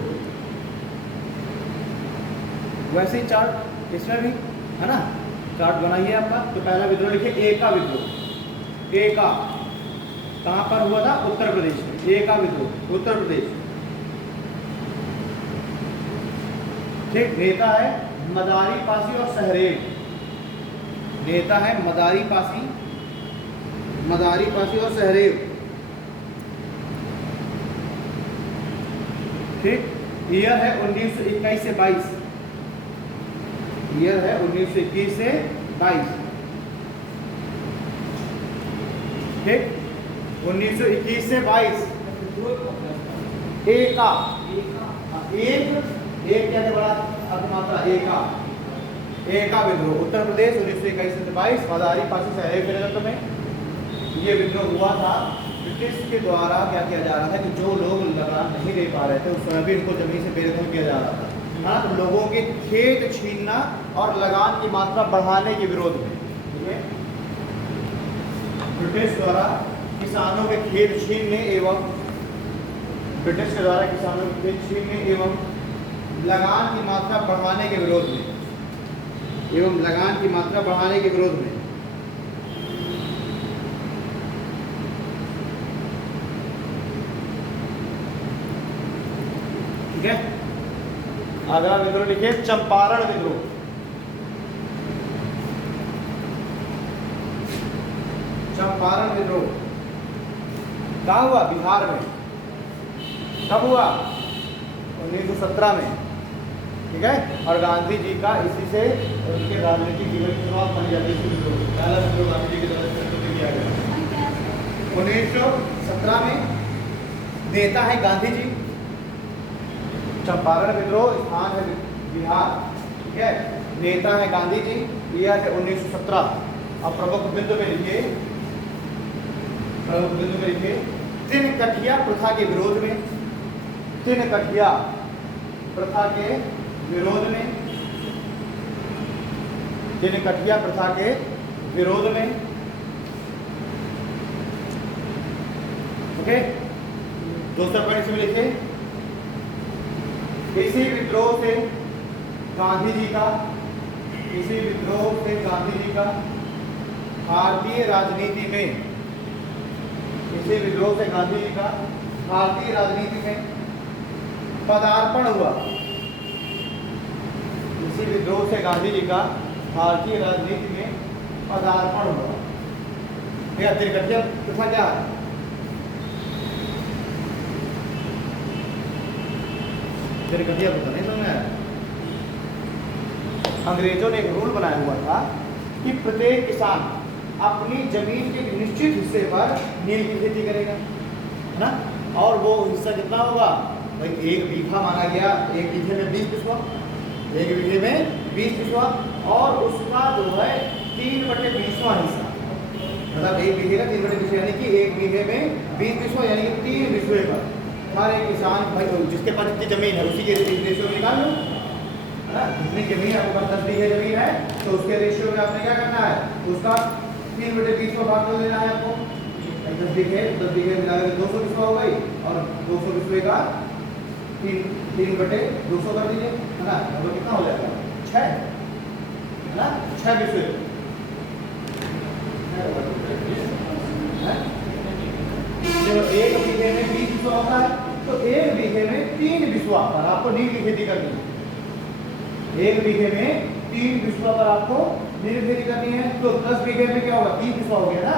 वैसे ही चार्ट इसमें भी है ना, चार्ट बनाइए आपका। तो पहला विद्रोह लिखिए एका विद्रोह। एका कहाँ पर हुआ था, उत्तर प्रदेश में। एका विद्रोह उत्तर प्रदेश। ठीक, नेता है मदारी पासी और सहरेव। नेता है मदारी पासी, मदारी पासी और सहरेव। ठीक, ईयर है 1921 से 22, ईयर है 1921 से 22। ठीक, 1921 से 22। एका, एक क्या बड़ा अर्धमात्रा, एका, एका विद्रोह उत्तर प्रदेश 1921 से 22, मदारी पासी सहरेव के नेतृत्व में ये विद्रोह हुआ था। ब्रिटिश के द्वारा क्या किया जा रहा था कि जो लोग लगान नहीं दे पा रहे थे उस समय भी इनको जमीन से बेदखल किया जा रहा था। हाँ, तो लोगों के खेत छीनना और लगान की मात्रा बढ़ाने के विरोध में, ठीक है, ब्रिटिश द्वारा किसानों के खेत छीनने एवं ब्रिटिश के द्वारा किसानों के खेत छीनने एवं लगान की मात्रा बढ़ाने के विरोध में ठीक है। अगला विद्रोह लिखिए चंपारण विद्रोह। चंपारण विद्रोह कहाँ हुआ? बिहार में। कब हुआ? 1917 में, ठीक है। और गांधी जी का इसी से उनके राजनीतिक जीवन की शुरुआत मानी जाती है। पहला विद्रोह गांधी जी के द्वारा किया गया 1917 में। नेता है गांधी जी। चंपारण विद्रोह स्थान है बिहार, ठीक है। नेता है गांधी जी। यह है 1917। अब प्रमुख बिंदु में लिखिए, तिनकठिया प्रथा के विरोध में, तिनकठिया प्रथा के विरोध में, तिनकठिया प्रथा के विरोध में, ओके। दूसरा पॉइंट इसमें लिखिए, इसी विद्रोह से गांधी जी का भारतीय राजनीति में, इसी विद्रोह से गांधी जी का भारतीय राजनीति में पदार्पण हुआ। इसी विद्रोह से गांधी जी का भारतीय राजनीति में पदार्पण हुआ। यह तिनकठिया प्रथा क्या है? तिनकठिया प्रथा नहीं समझ आया? अंग्रेजों ने एक रूल बनाया हुआ था कि प्रत्येक किसान अपनी जमीन के एक निश्चित हिस्से पर नील की खेती करेगा, है ना। और वो हिस्सा कितना होगा भाई? 1 बीघा माना गया। 1 बीघे में 20 बिस्वा, 1 बीघे में 20 बिस्वा। और उसका जो है 3/20वां हिस्सा, मतलब 1 बीघे का 3/20, यानी कि 1 बीघे में 20 बिस्वा, यानी कि 3 बिस्वे का हर एक किसान भाई जिसके पास जितनी जमीन है उसी के रेशियो में निकाल लो, है ना। जितनी जमीन आपके पास 10 बीघे जमीन है तो उसके रेशियो में आपने क्या करना है? उसका 3/20 का भाग कर लेना है आपको। 10 बीघे मिला कर 200 बिस्वा हो गई, और 200 बिस्वे का 3/200 कर दीजिए, है ना। तो कितना हो जाएगा? 6, है ना। 6 बिस्वे, जब 1 बीघे में 20 बिस्वा होता है तो 1 बीघे में 3 बिस्वा पर आपको नील की खेती करनी है। 1 बीघे में 3 बिस्वा पर आपको नील खेती करनी है। तो 10 बीघे में क्या होगा? 30 बिस्वा हो गया ना।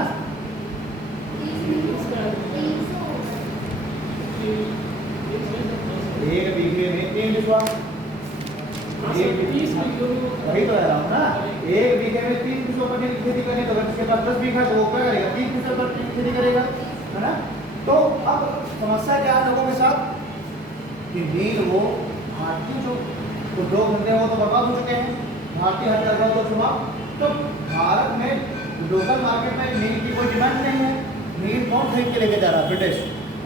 1 बीघे में 3 बिस्वा, वही तो है ना। 1 बीघे में 3 बिस्वा पर नील की खेती करनी है। तो अगर जिसके पास 10 बीघा तो वो क्या करेगा? 30 बिस्वा पर खेती करेगा, है ना। तो अब समस्या क्या है लोगों के साथ कि नील वो भारतीय जो उद्योग धंधे हैं वो तो बर्बाद हो चुके हैं, भारतीय हथियार तो समाप्त। तो भारत में लोकल मार्केट में नील की कोई डिमांड नहीं है। नील कौन खरीद के लेके जा रहा है? ब्रिटिश।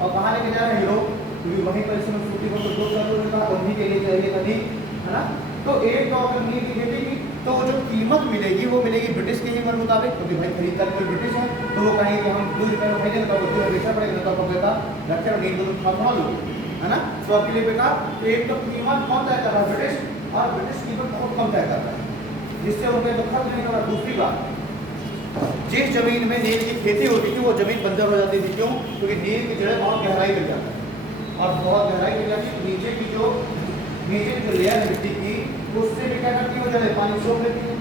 और कहाँ लेके जा रहे हैं? यूरोप, क्योंकि वहीं पर इसमें सूती को तो 2 साल का उन्हीं के लिए चाहिए था नील, है ना। तो एक तो अगर नील की खेती की तो जो कीमत मिलेगी वो मिलेगी ब्रिटिश के ही मन मुताबिक, क्योंकि भाई खरीदता कोई ब्रिटिश है। तो वो कहेंगे कि हम 2 रुपये में खरीदेंगे तो 2 रुपये बेचना पड़ेगा, तो आपको बेटा रखे नील को तो खा लो, है ना। तो आपके लिए बेकार। तो एक तो कीमत कौन तय कर रहा है? ब्रिटिश। और ब्रिटिश कीमत बहुत कम तय कर रहा है, जिससे उनके तो खर्च नहीं कर रहा। दूसरी बात, जिस जमीन में नील की खेती होती थी वो जमीन बंजर हो जाती थी। क्यों? क्योंकि नील की जड़ें बहुत गहराई मिल जाती है, और बहुत गहराई मिल जाती है। नीचे की जो लेयर है मिट्टी की, उससे भी क्या करती है वो जड़ें? पानी सोख लेती है।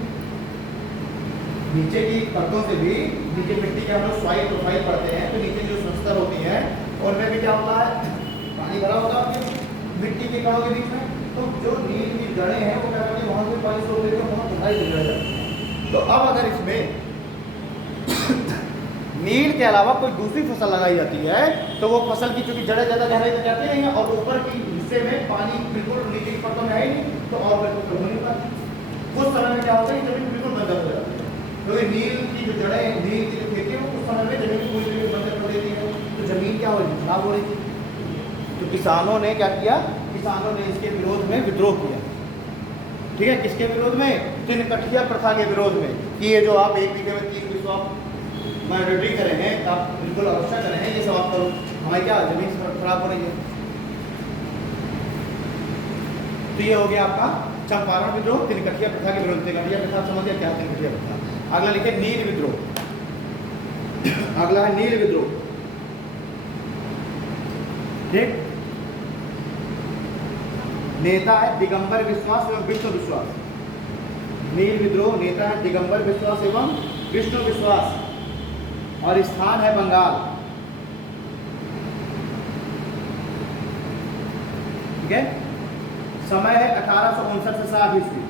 नीचे की परतों से भी, नीचे मिट्टी के हम लोग सॉइल प्रोफाइल पढ़ते हैं, तो नीचे जो स्तर होती है उनमें भी क्या होता है? पानी भरा होता है मिट्टी के कणों के बीच में। तो जो नील की जड़ें हैं वो क्या करती है? वहाँ से पानी सोख लेती है, बहुत गहराई मिल जाती है। तो अब अगर इसमें नील के अलावा कोई दूसरी फसल लगाई जाती है तो वो फसल की चूंकि जड़ें ज़्यादा गहराई तक जाती नहीं है और ऊपर की हिस्से में पानी बिल्कुल नीचे की परतों में है ही नहीं, तो और बिल्कुल हो नहीं पाती। उस समय में क्या होता है? जमीन बिल्कुल बंजर हो जाती है, क्योंकि नील की जो जड़ें, नील की जो खेती है वो उस समय में जमीन पूरी तरीके से बंजर कर देती है। तो जमीन क्या हो रही थी, खराब हो रही थी। तो किसानों ने क्या किया, किसानों ने इसके विरोध में विद्रोह किया। ठीक है, किसके विरोध में, तीन कठिया प्रथा के विरोध में, कि ये जो आप 1 बीघे में 3 विश्व माइनॉरिटी कर रहे हैं, आप बिल्कुल अवश्य कर रहे हैं, ये सब आप करो, हमारी क्या जमीन खराब हो रही है। तो ये हो गया आपका चंपारण विद्रोह, तीन कठिया प्रथा के विरोध। कठिया प्रथा समझ गया क्या, तीन कठिया प्रथा। अगला लिखे नील विद्रोह। अगला है नील विद्रोह। ठीक, नेता है दिगंबर विश्वास एवं विष्णु विश्वास। नील विद्रोह, नेता है दिगंबर विश्वास एवं विष्णु विश्वास, और स्थान है बंगाल। ठीक है, समय है 1859 से 60 ईस्वी।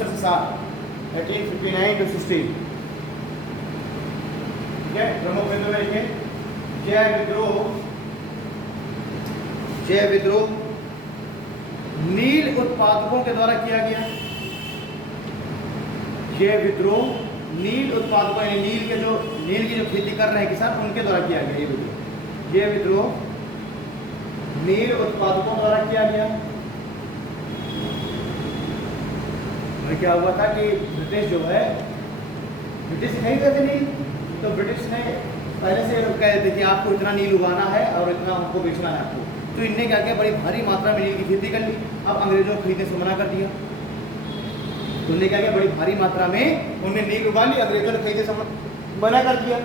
से 60, 1859 to 60। ठीक है, प्रमुख विद्रोह में लिखे जय विद्रोह। जय विद्रोह नील उत्पादकों के द्वारा किया गया। जय विद्रोह नील उत्पादकों, यानी नील की जो खेती कर रहे हैं किसान, उनके द्वारा किया गया ये विद्रोह। ये विद्रोह नील उत्पादकों द्वारा किया गया। और क्या हुआ था कि ब्रिटिश जो है, ब्रिटिश नहीं करते नील, तो ब्रिटिश ने पहले से कह रहे थे कि आपको इतना नील उगाना है और इतना हमको बेचना है आपको। तो इनने क्या किया, बड़ी भारी मात्रा में नील की खेती कर ली। अब अंग्रेजों को खरीदने से मना कर दिया। तो उन्होंने क्या किया, बड़ी भारी मात्रा में उन्हें नील उगा ली, अंग्रेजों ने खरीदने से मना कर दिया।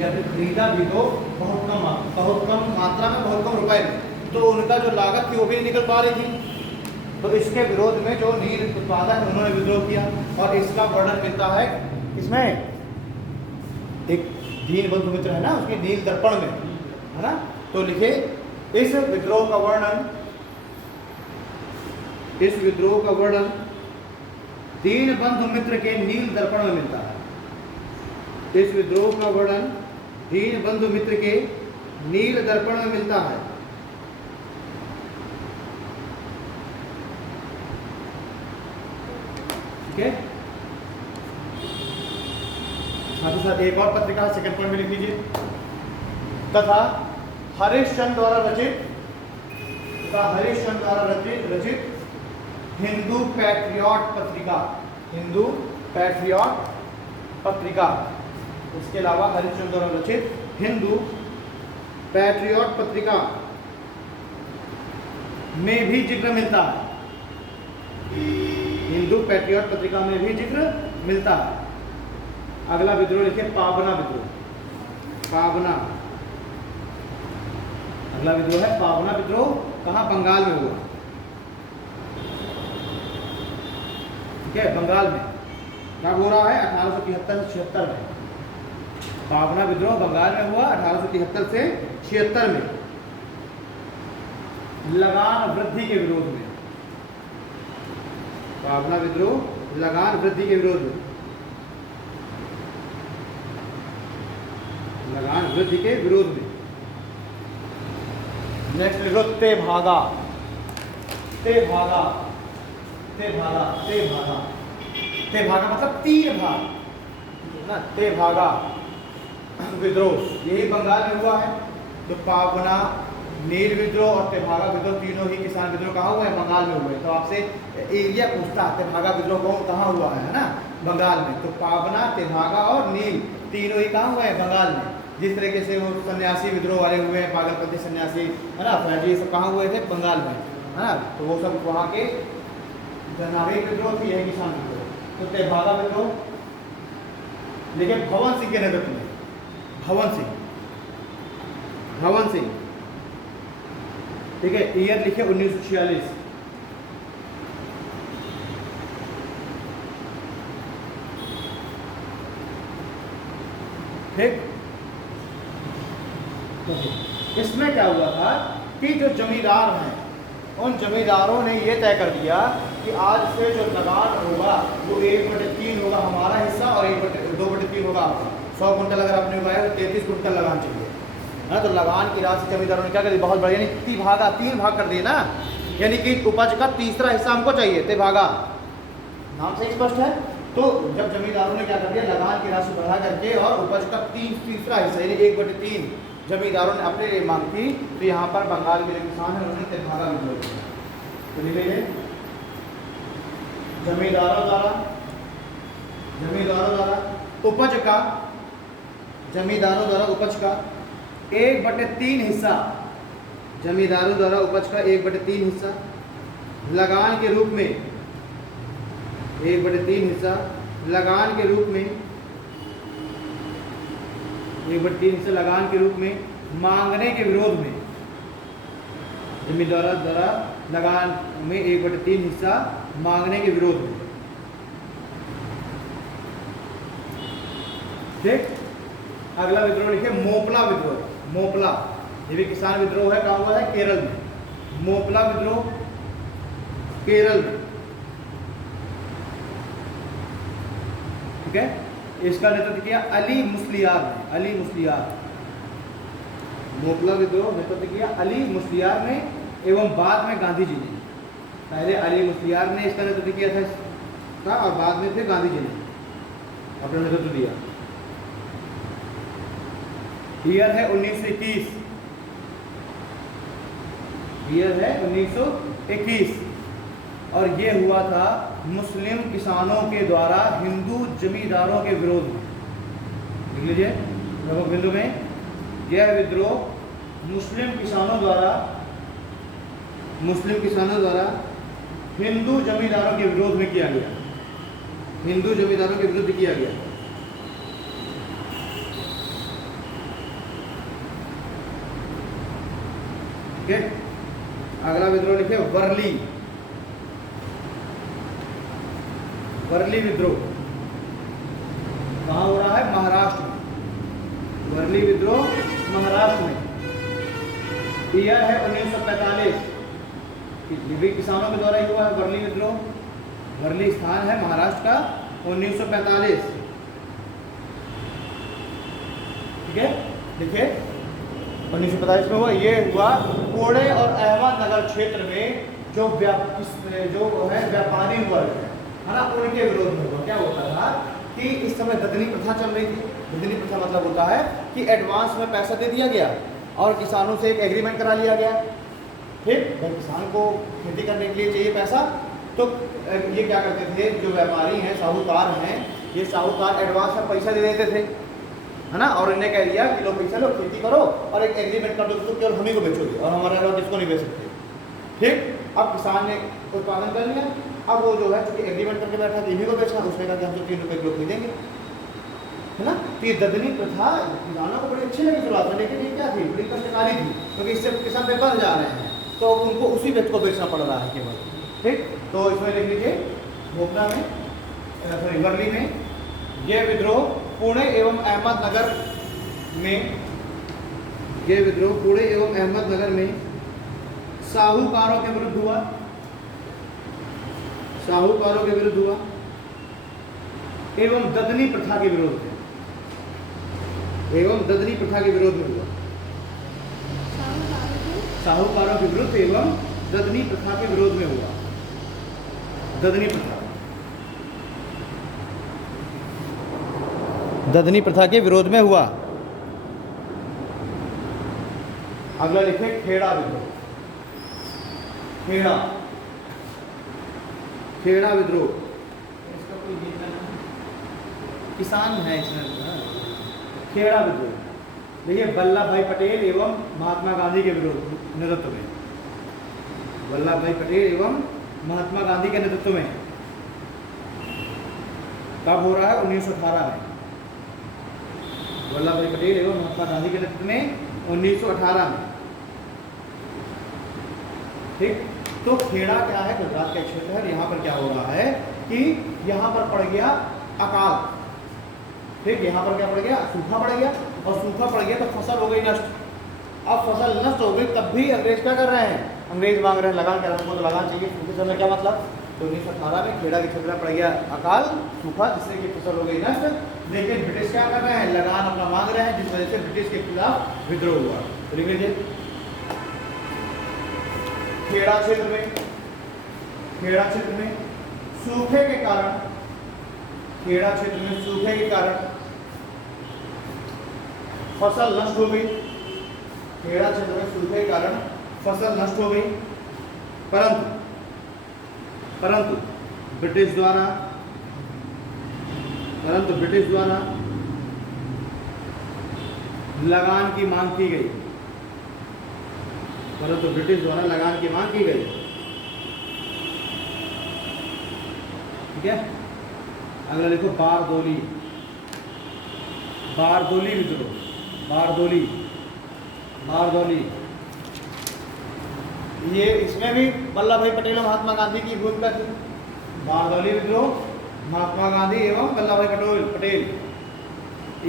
जब खरीदा भी तो बहुत कम मात्रा में, बहुत कम रुपए में, तो उनका जो लागत थी वो भी नहीं निकल पा रही थी। तो इसके विरोध में जो नील उत्पादक उन्होंने विद्रोह किया, और इसका वर्णन मिलता है इसमें, एक दीनबंधु मित्र है ना, उसके नील दर्पण में है ना। तो लिखे इस विद्रोह का वर्णन, इस विद्रोह का वर्णन दीनबंधु मित्र के नील दर्पण में मिलता है। इस विद्रोह का वर्णन दीनबंधु मित्र के नील दर्पण में मिलता है। ठीक है, साथ ही साथ एक और पत्रिका सेकंड पॉइंट में लिख लीजिए, तथा हरिश्चंद्र द्वारा रचित हिंदू पैट्रियट पत्रिका। हिंदू पैट्रियट पत्रिका, इसके अलावा हरिश्चंद्र द्वारा रचित हिंदू पैट्रियट पत्रिका में भी जिक्र मिलता है। हिंदू पैट्रियट पत्रिका में भी जिक्र मिलता है। अगला विद्रोह लिखिए पावना विद्रोह। पावना, अगला विद्रोह है पावना विद्रोह। कहाँ, बंगाल में हुआ। ठीक है, बंगाल में कब हो रहा है, 1873-76 में। पावना विद्रोह बंगाल में हुआ 1873 से 76 में, लगान वृद्धि के विरोध में। पावना विद्रोह लगान वृद्धि के विरोध में, लगान वृद्धि के विरोध में। नेक्स्ट लिखो तेभागा। तेभागा, तेभागा, तेभागा, तेभागा मतलब 3 भाग ना। तेभागा विद्रोह यही बंगाल में हुआ है। तो पावना, नील विद्रोह और तेभागा विद्रोह तीनों ही किसान विद्रोह कहाँ हुए हैं, बंगाल में हुए। तो आपसे एरिया पूछता है तेभागा विद्रोह कहाँ हुआ है ना, बंगाल में। तो पावना, तेभागा और नील तीनों ही कहाँ हुए हैं, बंगाल में। जिस तरीके से वो सन्यासी विद्रोह वाले हुए हैं, पागलपंथी सन्यासी है ना, फैजी, सब कहाँ हुए थे, बंगाल में है ना। तो वो सब वहाँ के नागरिक विद्रोह थी, यही किसान विद्रोह। तो तेभागा विद्रोह लेकिन भवन सिंह के नेतृत्व में, भवन सिंह। ठीक है, ईयर लिखे 1946। ठीक, इसमें क्या हुआ था कि जो जमींदार हैं, उन जमींदारों ने ये तय कर दिया कि आज से जो लगान होगा वो 1/3 होगा हमारा हिस्सा और 2/3 होगा आपका। 100 कुंटल अगर आपने उगाया तो 33 कुंटल लगान चाहिए है ना। तो लगान की राशि जमींदारों ने क्या कर दी, बहुत बड़ी, यानी 3 भाग कर दिए ना। यानी कि उपज का तीसरा हिस्सा हमको चाहिए। तेभागा नाम से स्पष्ट है, तो जब जमींदारों ने क्या कर दिया, लगान की राशि बढ़ा करके और उपज का तीसरा हिस्सा यानी 1/3 जमींदारों ने अपने लिए मांग की, तो यहाँ पर बंगाल के जो किसान है उन्होंने तेभागा विद्रोह किया। तो लिखेंगे जमींदारों द्वारा उपज का 1/3 हिस्सा, जमींदारों द्वारा उपज का 1/3 हिस्सा लगान के रूप में 1/3 हिस्सा लगान के रूप में 1/3 हिस्सा लगान के रूप में मांगने के विरोध में, जमींदारों द्वारा लगान में 1/3 हिस्सा मांगने के विरोध में। ठीक, अगला विद्रोह लिखिए मोपला विद्रोह। मोपला ये भी किसान विद्रोह है, कहाँ हुआ है, केरल में। मोपला विद्रोह केरल में, ठीक है। इसका नेतृत्व किया अली मुस्लियार ने, अली मुस्लियार। मोपला विद्रोह नेतृत्व किया अली मुस्लियार ने एवं बाद में गांधी जी ने। पहले अली मुस्लियार ने इसका नेतृत्व किया था और बाद में फिर गांधी जी ने अपना नेतृत्व दिया। ईयर है 1921, ईयर है 1921 और ये हुआ था मुस्लिम किसानों के द्वारा हिंदू जमींदारों के विरोध में। लिख लीजिए प्रमुख बिंदु में, यह विद्रोह मुस्लिम किसानों द्वारा हिंदू जमींदारों के विरोध में किया गया, हिंदू जमींदारों के विरुद्ध किया गया। ठीक है, अगला विद्रोह लिखे वर्ली। वर्ली विद्रोह कहाँ हो रहा है, महाराष्ट्र में। वर्ली विद्रोह महाराष्ट्र में। ईयर है 1945, ये भी किसानों के द्वारा ही हुआ है वर्ली विद्रोह। वर्ली स्थान है महाराष्ट्र का, 1945। ठीक है, देखिए 1945 में हुआ। ये हुआ पुणे और अहमदनगर क्षेत्र में जो है व्यापारी वर्ग है ना, उनके विरोध में हुआ। क्या होता था कि इस समय ददनी प्रथा चल रही थी। ददनी प्रथा मतलब होता है कि एडवांस में पैसा दे दिया गया और किसानों से एक एग्रीमेंट करा लिया गया। ठीक, जब किसान को खेती करने के लिए चाहिए पैसा, तो ये क्या करते थे, जो व्यापारी हैं, साहूकार हैं, ये साहूकार एडवांस में पैसा दे देते थे, है ना, और इन्हें कह दिया कि लो पैसा लो, खेती करो और एक एग्रीमेंट कर दो, तो केवल हम ही को बेचोगे और हमारे अलावा किसको नहीं बेच सकते। ठीक, अब किसान ने उत्पादन कर लिया, अब वो जो है चूंकि एग्रीमेंट करके बैठा तो इन्हीं को बेचना, उसने कहा कि हम तो 3 रुपये किलो खरीदेंगे, है ना। तो ये ददनी प्रथा किसानों को बड़ी अच्छी लगी शुरुआत में, लेकिन ये क्या थी, बड़ी कष्टकारी थी, क्योंकि इससे किसान बेकार जा रहे हैं, तो उनको उसी व्यक्ति को बेचना पड़ रहा है केवल। ठीक, तो इसमें लिख लीजिए भोपला में, सॉरी वर्ली में, यह विद्रोह पुणे एवं अहमदनगर में साहूकारों के विरुद्ध हुआ, एवं ददनी प्रथा के विरोध में, हुआ। साहूकारों के विरुद्ध एवं ददनी प्रथा के विरोध में हुआ। ददनी प्रथा के विरोध में हुआ। अगला लिखे खेड़ा विद्रोह। खेड़ा विद्रोह किसान है इसमें। खेड़ा विद्रोह देखिए वल्लभ भाई पटेल एवं महात्मा गांधी के नेतृत्व में। वल्लभ भाई पटेल एवं महात्मा गांधी के नेतृत्व में कब हो रहा है, 1918 में। वल्लभ भाई पटेल एवं महात्मा गांधी के नेतृत्व में 1918 में। ठीक, तो खेड़ा क्या है, गुजरात का क्षेत्र है। यहाँ पर क्या हो रहा है कि यहाँ पर पड़ गया अकाल। ठीक, यहाँ पर क्या पड़ गया, सूखा पड़ गया, और सूखा पड़ गया तो फसल हो गई नष्ट। अब फसल नष्ट हो गई, तब भी अंग्रेज क्या कर रहे हैं, अंग्रेज मांग रहे हैं लगान, कह रहे हैं हमको तो लगान चाहिए। सूखे समय क्या मतलब, तो 1918 में खेड़ा के क्षेत्र में पड़ गया अकाल, सूखा, जिससे कि फसल हो गई नष्ट। लेकिन ब्रिटिश क्या कर रहे हैं, लगान अपना मांग रहे हैं, जिस वजह से ब्रिटिश के खिलाफ विद्रोह हुआ। तो लिख लीजिए खेड़ा क्षेत्र में सूखे के कारण खेड़ा क्षेत्र में सूखे के कारण फसल नष्ट हो गई। खेड़ा क्षेत्र में सूखे के कारण फसल नष्ट हो गई, परंतु ब्रिटिश द्वारा लगान की मांग की गई। ठीक है, अगला देखो बारदोली विद्रोह। बारदोली ये इसमें भी वल्लभ भाई पटेल और महात्मा गांधी की भूमिका थी। बारदोली विद्रोह, महात्मा गांधी एवं वल्लभ भाई पटेल।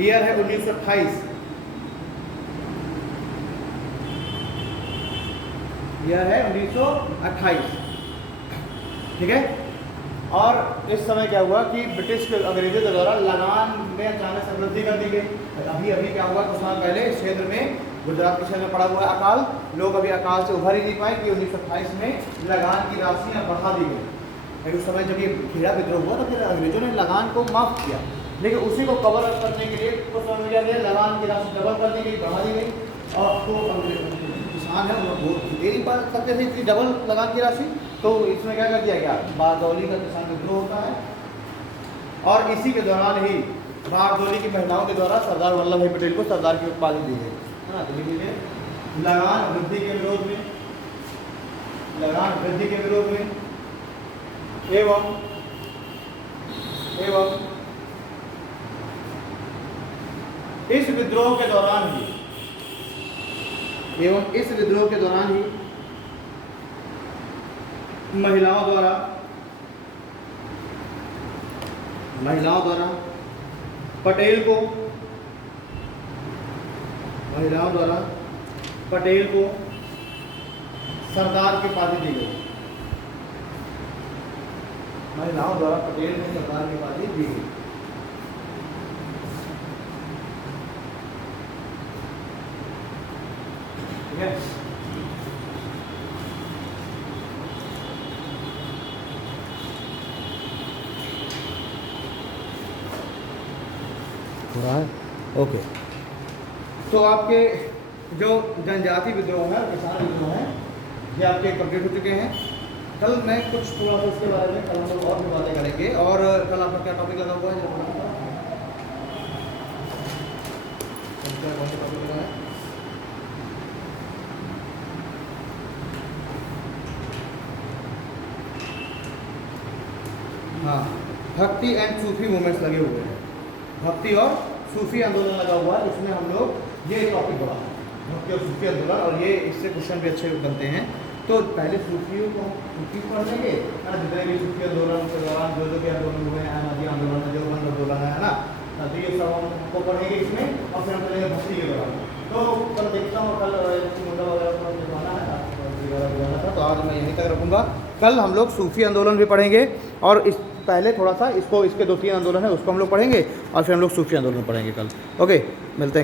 ईयर है 1928। ठीक है। और इस समय क्या हुआ कि ब्रिटिश के अंग्रेजों के द्वारा लगान में अचानक से वृद्धि कर दी गई। अभी क्या हुआ, कुछ साल पहले इस क्षेत्र में, गुजरात के क्षेत्र में पड़ा हुआ अकाल, लोग अभी अकाल से उभर ही नहीं पाए कि 1928 में लगान की राशियाँ बढ़ा दी गई। लेकिन उस समय जब ये खेड़ा विद्रोह हुआ तो फिर अंग्रेजों ने लगान को माफ़ किया, लेकिन उसी को कवर अप करने के लिए कुछ समय क्या गया, लगान की राशि डबल कर दी गई, बढ़ा दी गई। और तो किसान है वो दे नहीं पा सकते थे इतनी डबल लगान की राशि, तो इसमें क्या कर दिया गया, बारदौली का किसान विद्रोह होता है। और इसी के दौरान ही बारदौली की महिलाओं के द्वारा सरदार वल्लभ भाई पटेल को सरदार की उपाधि दी गई, है ना। तो देखिए, लगान वृद्धि के विरोध में एवं इस विद्रोह के दौरान ही महिलाओं द्वारा पटेल को सरदार की उपाधि दी गई। ठीक है। हो रहा है, ओके। तो आपके जो जनजाति विद्रोह है, किसान विद्रोह है, ये आपके कंप्लीट हो चुके हैं। कल मैं कुछ थोड़ा सा इसके बारे में कल हम लोग और भी बातें करेंगे। और कल आपका क्या टॉपिक लगा हुआ है, हाँ, भक्ति एंड सूफी मूवमेंट्स लगे हुए हैं। भक्ति और सूफी आंदोलन लगा हुआ है, इसमें हम लोग ये टॉपिक पढ़ा है, भक्ति और सूफी आंदोलन। और ये इससे क्वेश्चन भी अच्छे बनते हैं। तो पहले सूफियों को पढ़ लेंगे, जितने भी सूफी आंदोलन के दौरान जो भी आंदोलन हुए हैं, नदी आंदोलन, देवबंद आंदोलन है ना, तो ये सब हमको पढ़ेंगे इसमें। और फिर हम चलेंगे भक्ति के दौरान। तो कल देखता हूँ, कल मुद्दा वगैरह दिखवाना है, तो आज मैं यहीं तक रखूँगा। कल हम लोग सूफी आंदोलन भी पढ़ेंगे, और इस पहले थोड़ा सा इसके 2-3 आंदोलन है उसको हम लोग पढ़ेंगे, और फिर हम लोग सूफी आंदोलन पढ़ेंगे कल। ओके, मिलते हैं।